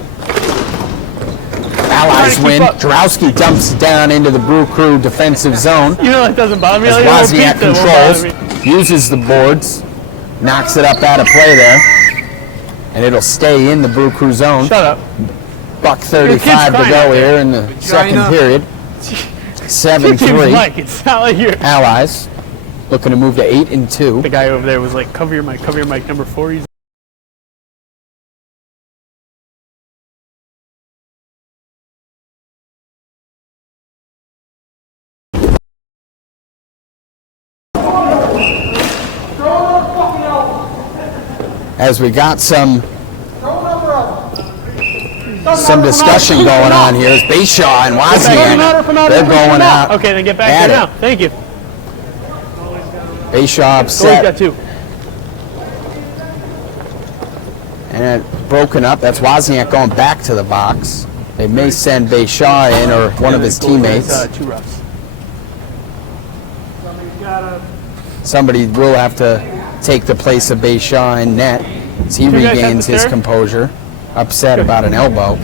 Allies win. Jarowski dumps down into the Brew Crew defensive zone. You know that doesn't bother me. As Wozniak controls, uses the boards, knocks it up out of play there, and it'll stay in the Brew Crew zone. Shut up. $1:35 to go here in the second period. 7-3. Mike, it's not like you're... Allies looking to move to 8-2. The guy over there was like, cover your mic, number 4. He's as we got some discussion going on here. It's Bayshaw and Wozniak. They're going out. Okay, then get back there now. Thank you. Bayshaw upset. Got 2. And it broken up. That's Wozniak going back to the box. They may send Bayshaw in or one of his teammates. 2 refs. Somebody will have to take the place of Bayshaw in net as he regains his composure. upset about an elbow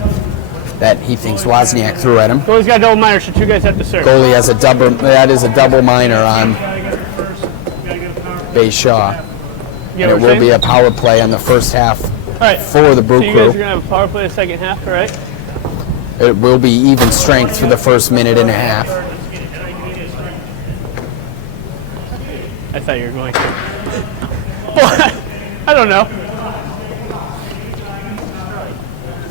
that he thinks Wozniak threw at him. Goalie's got a double minor, so 2 guys have to serve. Goalie has a double. That is a double minor on Bay Shaw. And it will be a power play on the first half for the Brew Crew. So you Crew. guys are going to have a power play the second half, all right? It will be even strength for the first minute and a half. I thought you were going to. Well, I don't know.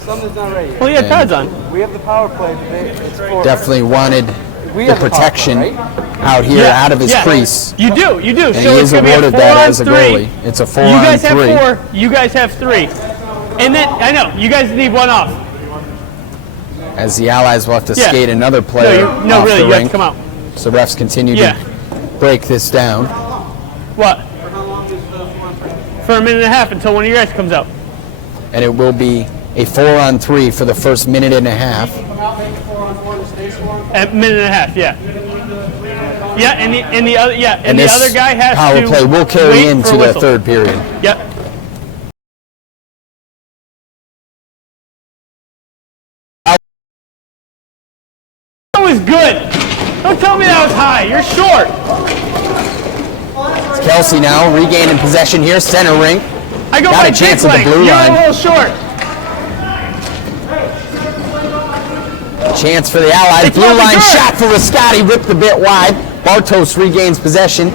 Something's not ready. Well, yeah, Todd's on. We have the power play. It's for Definitely wanted we the have protection the power play, right? out here, out of his crease. You do. And So he it's is going to be a awarded 4 that on as a 3. goalie. It's a 4 You guys on 3. have 4. You guys have 3. And then, I know, you guys need 1 off. As the Allies will have to skate another player No, off really, the you have rink. to come out. So refs continue to break this down. What? For a minute and a half until one of you guys comes out. And it will be a 4 on 3 for the first minute and a half. A minute and a half, yeah. Yeah, and the other and the this other guy has power to play will carry wait into for a the whistle. third period. Yep. That was good. Don't tell me that was high. You're short. Kelsey now regaining possession here, center ring. I go Got by a chance dick at the length. blue You're line. a little short. Chance for the Allies. It's Blue looking line good. shot for Riscotti, ripped a bit wide. Bartos regains possession.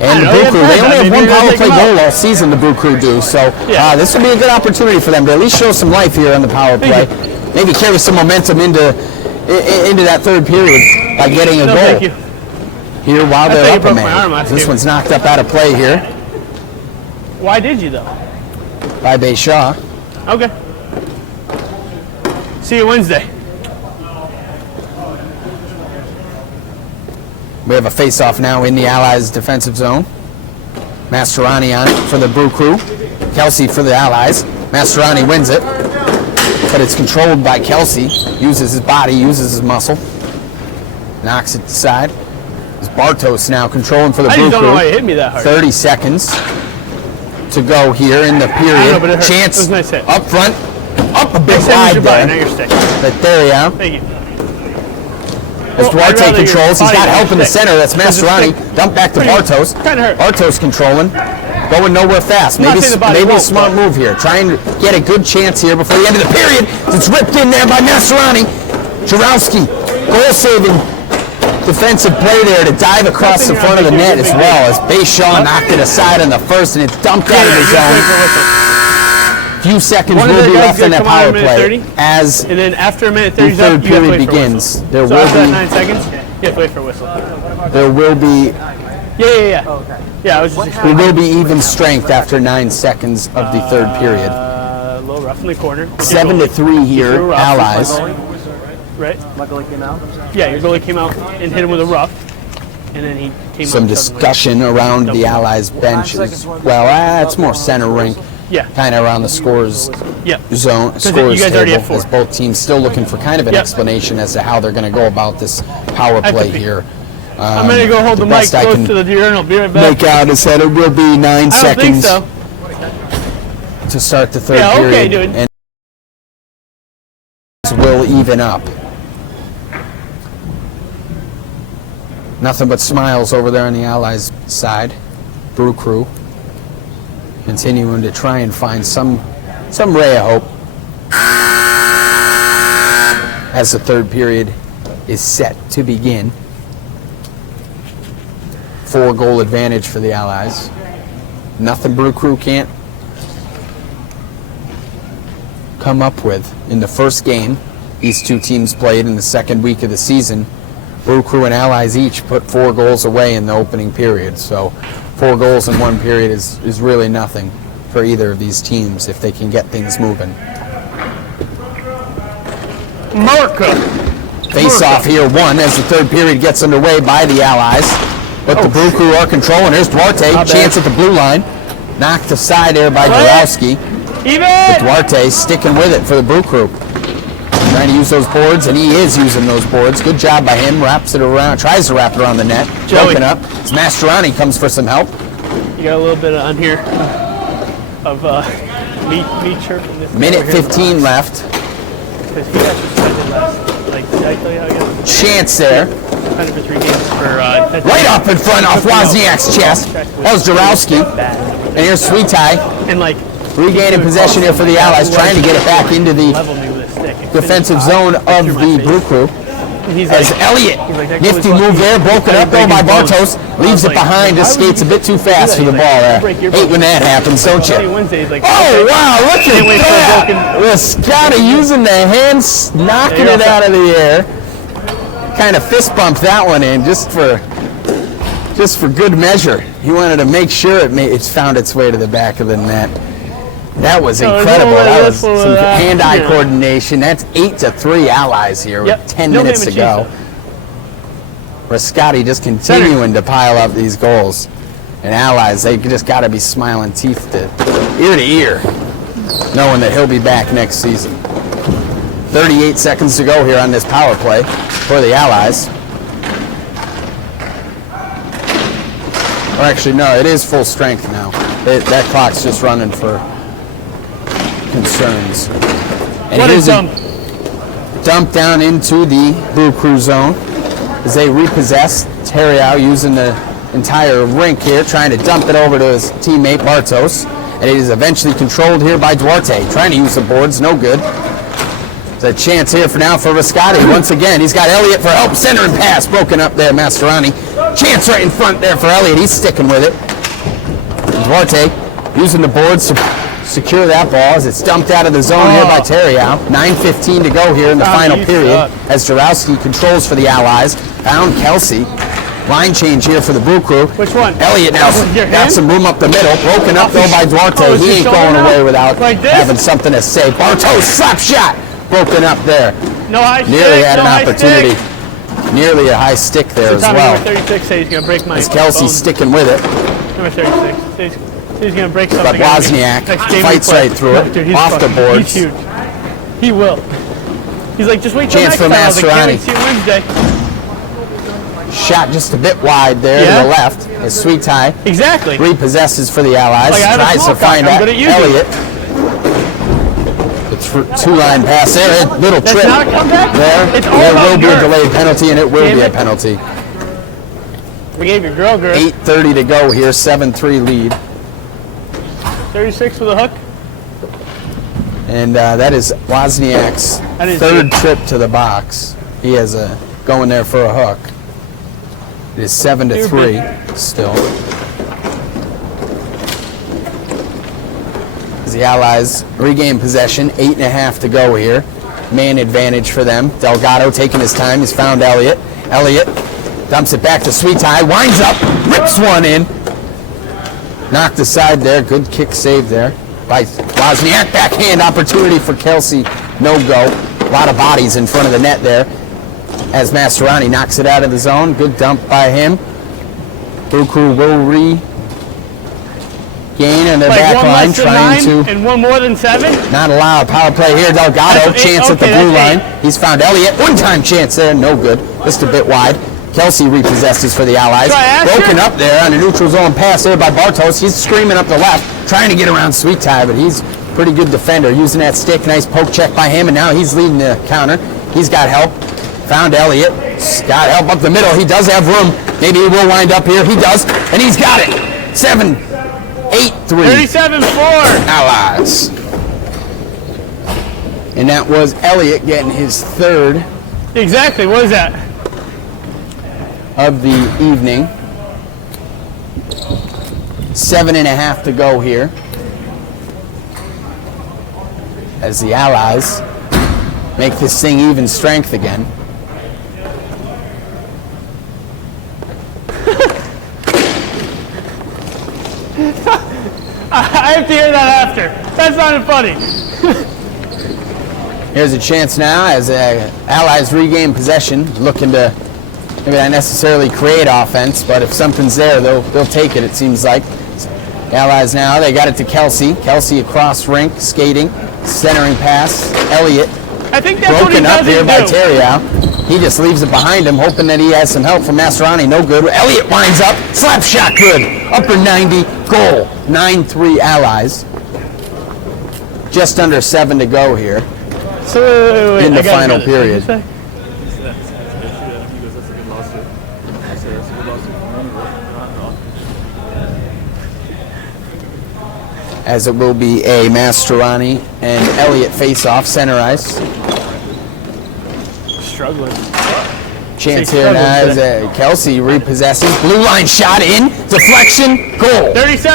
And the know, Brew Crew, they only have maybe one they'll power take play him out. goal all season, the Brew Crew do. So this will be a good opportunity for them to at least show some life here on the power play. Maybe carry some momentum into that third period by getting a goal. Thank you. Here while I they're thought you up a broke my arm man. last This game. one's knocked up out of play here Why did you, though? by Bay Shaw. Okay. See you Wednesday. We have a face-off now in the Allies' defensive zone. Mastroianni on it for the Brew Crew. Kelsey for the Allies. Mastroianni wins it, but it's controlled by Kelsey. Uses his body, uses his muscle. Knocks it aside. It's Bartos now controlling for the I Brew just don't know why Crew. you hit me that hard. 30 seconds to go here in the period. know, but it hurt. Chance It was a nice hit. up front, up a bit Extend wide your body, there. now you're stick. But there you are. Thank you. As Well, I'd Duarte rather your controls, he's body got than help in the stick. center. That's Because the Mastroianni. stick Dump back to pretty- Bartos. kinda hurt. Bartos controlling, going nowhere fast. I'm not Maybe saying the body maybe a won't, smart but- move here. Trying to get a good chance here before the end of the period. It's ripped in there by Mastroianni. Jarowski, goal-saving defensive play there to dive across the front of the net as well as Bay Shaw knocked it aside on the first and it's dumped out of the zone. Few seconds One of will the be guys left in gonna that come out power in a minute play 30? as And then after a minute the 30's up, third you have to period wait for a begins. whistle. There So will after that be 9 seconds, you have to wait for a whistle. there will be Yeah. Yeah, I was just there will be even strength after 9 seconds of the third period. a little rough in the corner. 7-3 here, threw rough. Allies. Right? My goalie came out. Yeah, your goalie came out and hit him with a rough, and then he came Some out discussion around the Allies bench as well. It's more center rink, Yeah. kind of around the scores Yeah. zone, you scores guys already table, have 4. as both teams still looking for kind of an Yep. explanation as to how they're going to go about this power have to play pee. here. I'm gonna go hold the mic best I close can to the urinal. Be right back. Make out is that it will be 9 I don't think seconds so. to start the third Yeah, okay, period, dude. and will even up. Nothing but smiles over there on the Allies' side. Brew Crew continuing to try and find some ray of hope as the third period is set to begin. 4-goal advantage for the Allies. Nothing Brew Crew can't come up with in the first game these two teams played in the second week of the season. Brew Crew and Allies each put 4 goals away in the opening period. So 4 goals in one period is really nothing for either of these teams if they can get things moving. Marco. Face off here, 1 as the third period gets underway by the Allies. But the Brew Crew are controlling. Here's Duarte, chance at the blue line. Knocked aside there by Jarowski. Even. Duarte sticking with it for the Brew Crew. Trying to use those boards, and he is using those boards. Good job by him. Wraps it around, tries to wrap it around the net. Joey. Broken up. As Mastroianni comes for some help. You got a little bit on here. of me chirping this. Minute 15 left. Because he got suspended last. Like, did I tell you how he got Chance there. suspended for 3 games for Right up in front off Wozniak's chest. That was Jarowski. And here's Sweetie. And like Regaining possession here for the Allies, trying to get it back into the level me with a stick. and defensive finish zone right of through my the face. Brew Crew. And he's As like, Elliott, like, that nifty goes move lucky. there, broken up though by Bartos, leaves it behind, just skates a bit too fast for the ball there. Hate when that happens, don't you? Wednesdays, like, Oh wow, look Can't wait for a at broken- that! Scotty using the hands, knocking There you it go. out of the air. Kind of fist bumped that one in just for good measure. He wanted to make sure it's found its way to the back of the net. That was there's a incredible. little That bit was of this, some little bit of that. hand-eye Yeah. coordination. That's 8-3 Allies here Yep. with 10 No minutes to ham go. and Rascati just continuing to pile up these goals. And Allies, they just got to be smiling teeth to ear, knowing that he'll be back next season. 38 seconds to go here on this power play for the Allies. Or actually, no, it is full strength now. That clock's just running for concerns. And What here's is a dump down into the Brew Crew zone as they repossess. Terrio using the entire rink here, trying to dump it over to his teammate Bartos. And it is eventually controlled here by Duarte. Trying to use the boards, no good. There's a chance here for now for Rascati. Once again, he's got Elliott for help. Center and pass broken up there, Mastroianni. Chance right in front there for Elliott. He's sticking with it. Duarte using the boards to secure that ball as it's dumped out of the zone here by Terrio. 9:15 to go here in the final you period suck. as Jarowski controls for the Allies. Found Kelsey. Line change here for the Brew Crew. Which one? Elliott now With your got hand? some room up the middle. Broken up though by Duarte. Oh, is He your ain't shoulder going now? away without Like this? having something to say. Bartos slap shot. Broken up there. No high stick. Nearly had no an high opportunity. Stick. Nearly a high stick there as Tommy well. number 36 says he's gonna break my As Kelsey's bone. sticking with it. Number 36 says he's gonna break But something. Wozniak Next game fights we play. right through it. Dude, he's Off the fucking- boards. He's huge. He will. He's like, just wait till Chance next for time. I was like, can't Mastroianni. wait to see you Wednesday. Shot just a bit wide there Yeah. to the left. As Sweet Tie Exactly. repossesses for the Allies. Like, I have a Tries small to find cock. I'm good at using it. Elliott. The two-line pass there. A little That's trip not a comeback? there. It's all There about will be a girth. delayed penalty, and it will Damn be a it. penalty. We gave your girl girl 8:30 to go here. 7-3 lead. 36 with a hook. And that is Wozniak's That is third good. trip to the box. He has a going there for a hook. It is 7-3 still. As the Allies regain possession, 8.5 to go here. Man advantage for them. Delgado taking his time. He's found Elliott. Elliott dumps it back to Sweet Tie. Winds up, rips one in. Knocked aside there. Good kick save there by Wozniak. Backhand opportunity for Kelsey. No go. A lot of bodies in front of the net there. As Mastroianni knocks it out of the zone. Good dump by him. Brew Crew will regain in their Like back one line, less than trying 9 to and one more than 7. not allow a power play here. Delgado, That's chance at the okay, blue that's line. He's found Elliott. One-time chance there, no good. Just a bit wide. Kelsey repossesses for the Allies. Try Asher. Broken up there on a neutral zone pass there by Bartos. He's screaming up the left, trying to get around Sweet Tie, but he's a pretty good defender. Using that stick, nice poke check by him, and now he's leading the counter. He's got help. Found Elliott. Got help up the middle. He does have room. Maybe he will wind up here. He does, and he's got it. 7-8-3. 37-4. Allies. And that was Elliott getting his third Exactly. What is that? of the evening. 7.5 to go here. As the Allies make this thing even strength again. I have to hear that after. That's not funny. Here's a chance now as Allies regain possession, looking to maybe not necessarily create offense, but if something's there, they'll take it, it seems like. The Allies now, they got it to Kelsey. Kelsey across rink, skating, centering pass. Elliott I think that's what he broken up doesn't here by do. Terrio. He just leaves it behind him, hoping that he has some help from Mastroianni. No good. Elliott winds up. Slap shot good. Upper 90. Goal. 9-3 Allies. Just under 7 to go here So wait, in the I gotta final get it. period. What'd As it will be a Mastroianni and Elliott face-off, center ice. you say? Struggling. Chance Say here now struggle as Kelsey repossesses. Blue line shot in. Deflection. Goal. 37.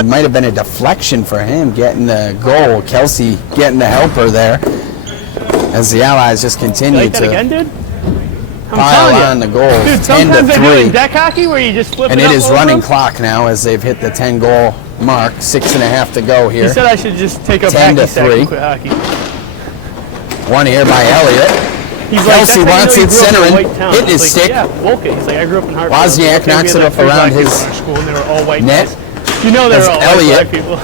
It might have been a deflection for him getting the goal. Kelsey getting the helper there. As the Allies just You continue like that to again, dude? I'm pile telling on you. the goals. Dude, 10 sometimes to they do it 3. in deck hockey where you just flip And it it up is over running them. clock now as they've hit the 10 goal mark. 6.5 to go He here. said I should just take up 10 to hacky sack 3. and quit hockey. One here by Elliott. He's Kelsey like, wants it centering. Hitting Hitting his stick. Yeah, Woken. He's like, I grew up in Hartford. Wozniak knocks it up around his school and they were all white net. guys. You know they were As all Elliott white people.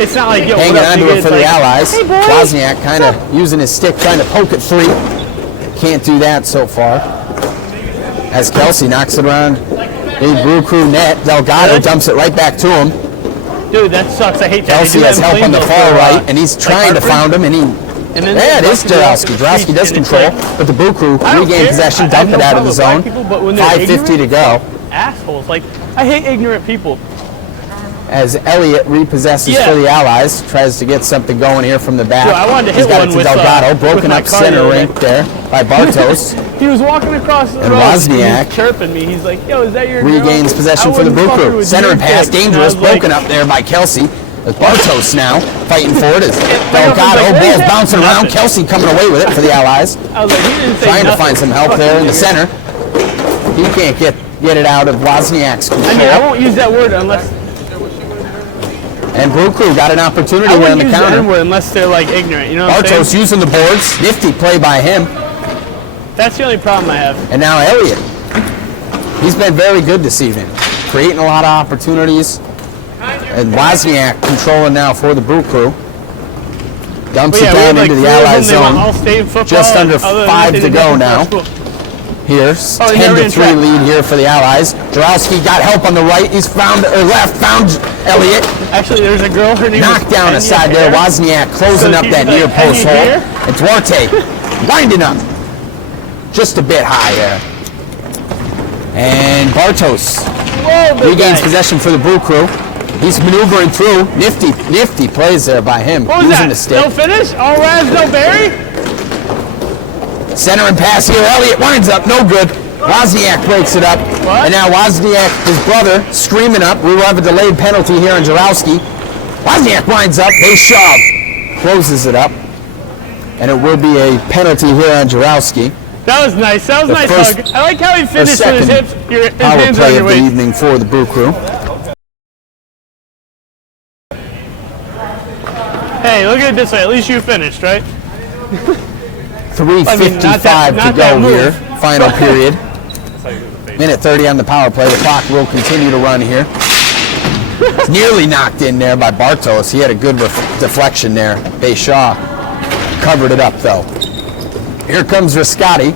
It's not like, yo, hanging what up, onto nigga? it It's for the like, Allies. Hey, boys. Wozniak kind of using his stick, trying to poke it free. Can't do that so far. As Kelsey knocks it around the Brew Crew net, Delgado dumps it right back to him. Dude, that sucks. I hate that. Kelsey They do has that in help on the Plainville far for, right, and he's trying to Hartford. found him, and he. And then Yeah, it they is fucking walk Jarowski. the Jarowski streets does and it's control, like, but the Brew Crew I don't regain care. possession, I dump have it no out of the problem zone. with black people, but when they're 5:50 to ignorant, go. assholes. Like, I hate ignorant people. As Elliott repossesses Yeah. for the Allies, tries to get something going here from the back. Dude, I wanted to He's hit got one it to with, Delgado, with broken my up car center the other rink day. there by Bartos. He was walking across the And road. Wozniak He was chirping me. He's like, yo, is that your girl? Regains possession I for the wouldn't Brew fuck her Crew. with Center your and pass, dick. And I dangerous, was like, broken up there by Kelsey. As Bartos now fighting for it as like, Delgado, what is ball's that? bouncing around. Nothing. Kelsey coming away with it for the Allies. I was like, he didn't say Trying to nothing. find some help Fucking there in the nigger. center. He can't get it out of Wozniak's control. I mean, I won't use that word unless And Brew Crew got an opportunity I here on wouldn't the use the counter. N-word unless they're like ignorant. You know what I'm Bartos saying? using the boards. Nifty play by him. That's the only problem I have. And now Elliott. He's been very good this evening. Creating a lot of opportunities. And Wozniak controlling now for the Brew Crew. Dumps But yeah, it we had down like into 3 the of Allied them. They want zone. all-state football. Just under and other than 5 that, they to did go nothing now. for school. Here, Oh, 10 never to in 3 track. lead here for the Allies. Jarowski got help on the right. He's found, or left, found Elliott. Actually, there's a girl. Her name Knocked is down Kenya aside there. Hare. Wozniak closing So up she's that like, near "Can post you hole. hear?" And Duarte winding up. Just a bit high there. And Bartos Whoa, big regains guy. possession for the Brew Crew. He's maneuvering through. Nifty plays there by him. What was using that? the stick. No finish? All Raz, no Berry? Center and pass here. Elliott winds up. No good. Wozniak breaks it up. What? And now Wozniak, his brother, screaming up. We will have a delayed penalty here on Jarowski. Wozniak winds up. They shove. Closes it up. And it will be a penalty here on Jarowski. That was nice. That was The a nice first- hug. I like how he finished with his second hips. His Power hands on play your of the waist. evening for the Brew Crew. Hey, look at it this way. At least you finished, right? 3:55 not to that go move. here. Final period. Minute 30 on the power play. The clock will continue to run here. It's nearly knocked in there by Bartos. He had a good deflection there. Bayshaw covered it up though. Here comes Riscotti.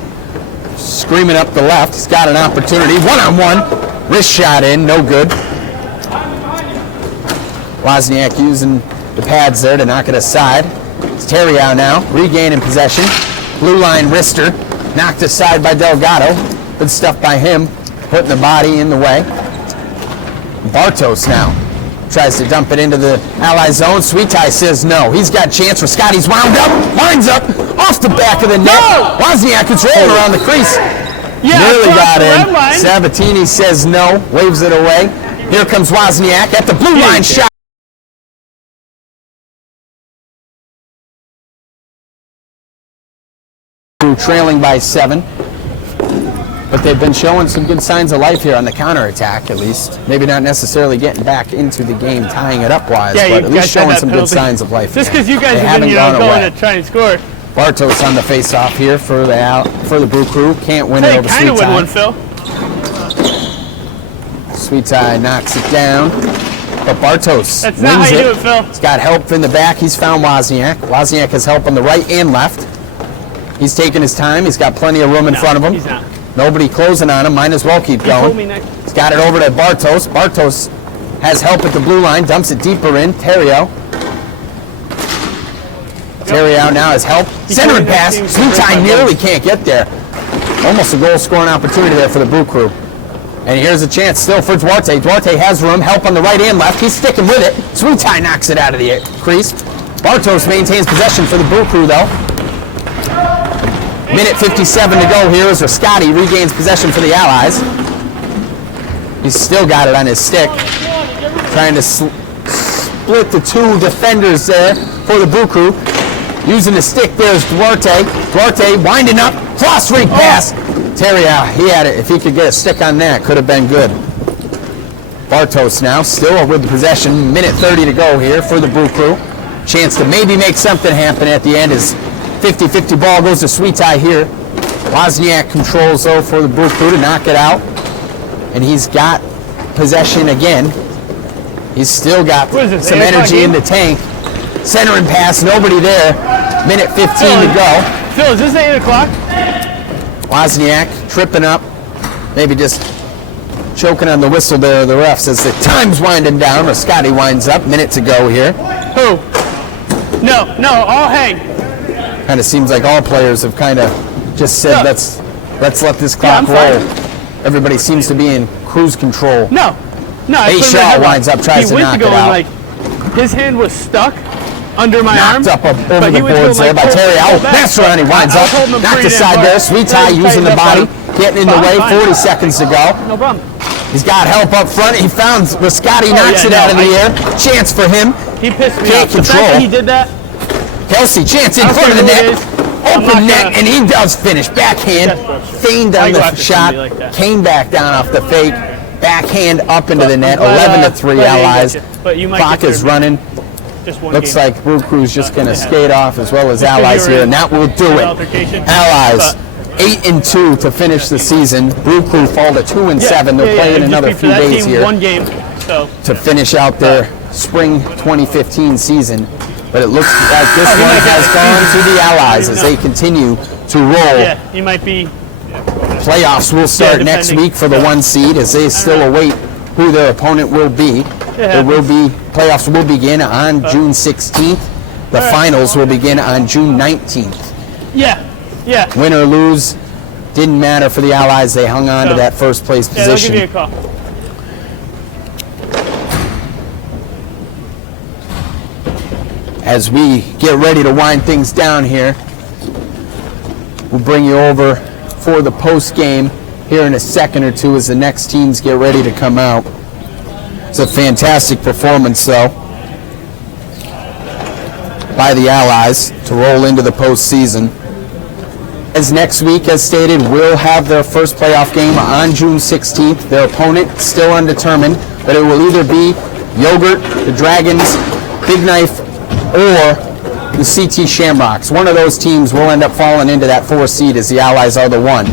Screaming up the left. He's got an opportunity. One-on-one. Wrist shot in. No good. Wozniak using the pads there to knock it aside. It's Terrio now. Regaining possession. Blue line wrister. Knocked aside by Delgado. Good stuff by him. Putting the body in the way. Bartos now tries to dump it into the ally zone. Sweetie says no. He's got a chance. Riscotti's wound up. Winds up. Off the back of the net. No! Wozniak is rolling around the crease. Yeah, Nearly across got the red in. line. Sabatini says no. Waves it away. Here comes Wozniak at the blue line shot. Trailing by 7. But they've been showing some good signs of life here on the counterattack, at least. Maybe not necessarily getting back into the game, tying it up wise, Yeah, but you at guys least had showing that some good penalty. signs of life. Just here. because you guys They have haven't been, gone going away. to try and score. Bartos on the face-off here for the Brew Crew. Can't win it Hey, over kind of Sweet win one, Tie. Phil. Sweet Tie knocks it down. But Bartos That's not how wins you it. do it, Phil. He's got help in the back. He's found Wozniak. Wozniak has help on the right and left. He's taking his time. He's got plenty of room in front of him. He's not. Nobody closing on him. Might as well keep He told me going. next. He's got it over to Bartos. Bartos has help at the blue line, dumps it deeper in. Terrio now has help. Centering pass. Sweet Tie nearly can't get there. Almost a goal scoring opportunity there for the Brew Crew. And here's a chance still for Duarte. Duarte has room, help on the right and left. He's sticking with it. Sweet Tie knocks it out of the crease. Bartos maintains possession for the Brew Crew though. Minute 57 to go here as Rascati regains possession for the Allies. He's still got it on his stick. Trying to split the two defenders there for the Brew Crew. Using the stick there is Duarte. Duarte winding up. Cross-ring pass. Terrio, he had it. If he could get a stick on that, could have been good. Bartos now, still with the possession. Minute 30 to go here for the Brew Crew. Chance to maybe make something happen at the end as 50-50 ball goes to Sweet Tie here. Wozniak controls though for the Brew Crew to knock it out. And he's got possession again. He's still got some energy in the tank. Centering pass, nobody there. Minute 15 to go. Phil, is this 8 o'clock? Wozniak tripping up. Maybe just choking on the whistle there of the refs as the time's winding down. Rascati winds up. Minute to go here. Who? No, all hang. Kind of seems like all players have kind of just said, let's let this clock roll. Everybody seems to be in cruise control. No. Hey, Shaw winds up, tries to knock it out. His hand was stuck under my knocked arm. Up over the boards there by Terry. Masteroni winds up. Knocked aside there. Sweet Tie using the body. Getting in the way. 40 seconds to go. No problem. He's got help up front. He found Rascati, knocks it out of the air. Chance for him. He pissed me Can't off. control. The fact that he did that. Kelsey, chance in front of the net. Open net, and he does finish. Backhand. Feigned on the shot. Came back down off the fake. Backhand up into the net. 11-3 Allies. Clock is running. Looks like Brew Crew's just going to skate off as well as Allies here, and that will do it. Allies 8-2 to finish the season. Brew Crew fall to 2-7. They're playing another few days here to finish out their spring 2015 season. But it looks like this one has gone to the Allies as they continue to roll. Yeah, he might be. Playoffs will start next week for the 1 seed as they still await who their opponent will be. Playoffs will begin on June 16th. The finals will begin on June 19th. Yeah. Win or lose, didn't matter for the Allies. They hung on to that first place position. They'll give you a call. As we get ready to wind things down here, we'll bring you over for the post game here in a second or two as the next teams get ready to come out. It's a fantastic performance, though, by the Allies to roll into the postseason. As next week, as stated, will have their first playoff game on June 16th. Their opponent still undetermined, but it will either be Yogurt, the Dragons, Big Knife, or the CT Shamrocks. One of those teams will end up falling into that 4 seed as the Allies are the 1.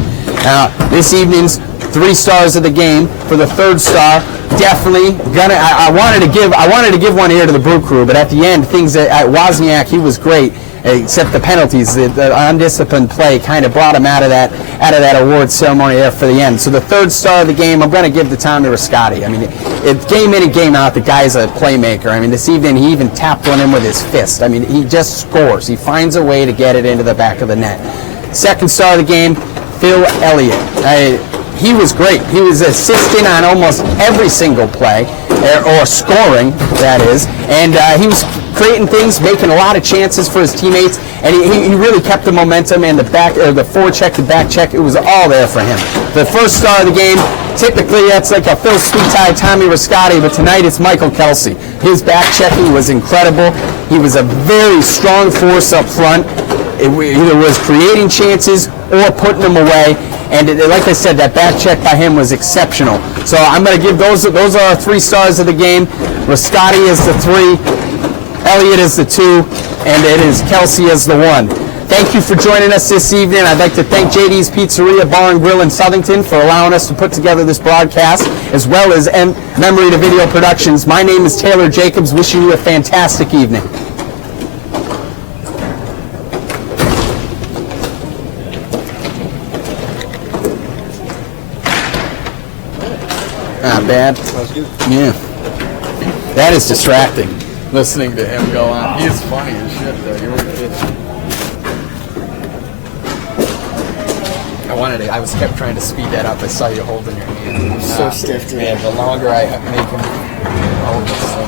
Now, this evening's 3 stars of the game. For the 3rd star, definitely gonna. I wanted to give one here to the Brew Crew, but at the end, things at Wozniak, he was great. Except the penalties, the undisciplined play kind of brought him out of that award ceremony there for the end. So the 3rd star of the game, I'm going to give to Tommy Rascati. I mean, game in and game out, the guy's a playmaker. I mean, this evening he even tapped one in with his fist. I mean, he just scores. He finds a way to get it into the back of the net. 2nd star of the game, Phil Elliott. He was great. He was assisting on almost every single play, or scoring, that is. And he was creating things, making a lot of chances for his teammates, and he really kept the momentum and the forecheck, the back check. It was all there for him. The 1st star of the game, typically that's like a Phil Sweet Tie, Tommy Rascati, but tonight it's Michael Kelsey. His back checking was incredible. He was a very strong force up front. It either was creating chances or putting them away. And like I said, that back check by him was exceptional. So I'm going to give those are our 3 stars of the game. Rascati is the 3, Elliott is the 2, and it is Kelsey as the 1. Thank you for joining us this evening. I'd like to thank JD's Pizzeria Bar and Grill in Southington for allowing us to put together this broadcast, as well as Memory to Video Productions. My name is Taylor Jacobs, wishing you a fantastic evening. Not bad. That was good. Yeah. That is distracting. Listening to him go on. He's funny as shit, though. You weren't kidding. I kept trying to speed that up. I saw you holding your hand. So stiff, dude. Man, the longer I make him hold this thing,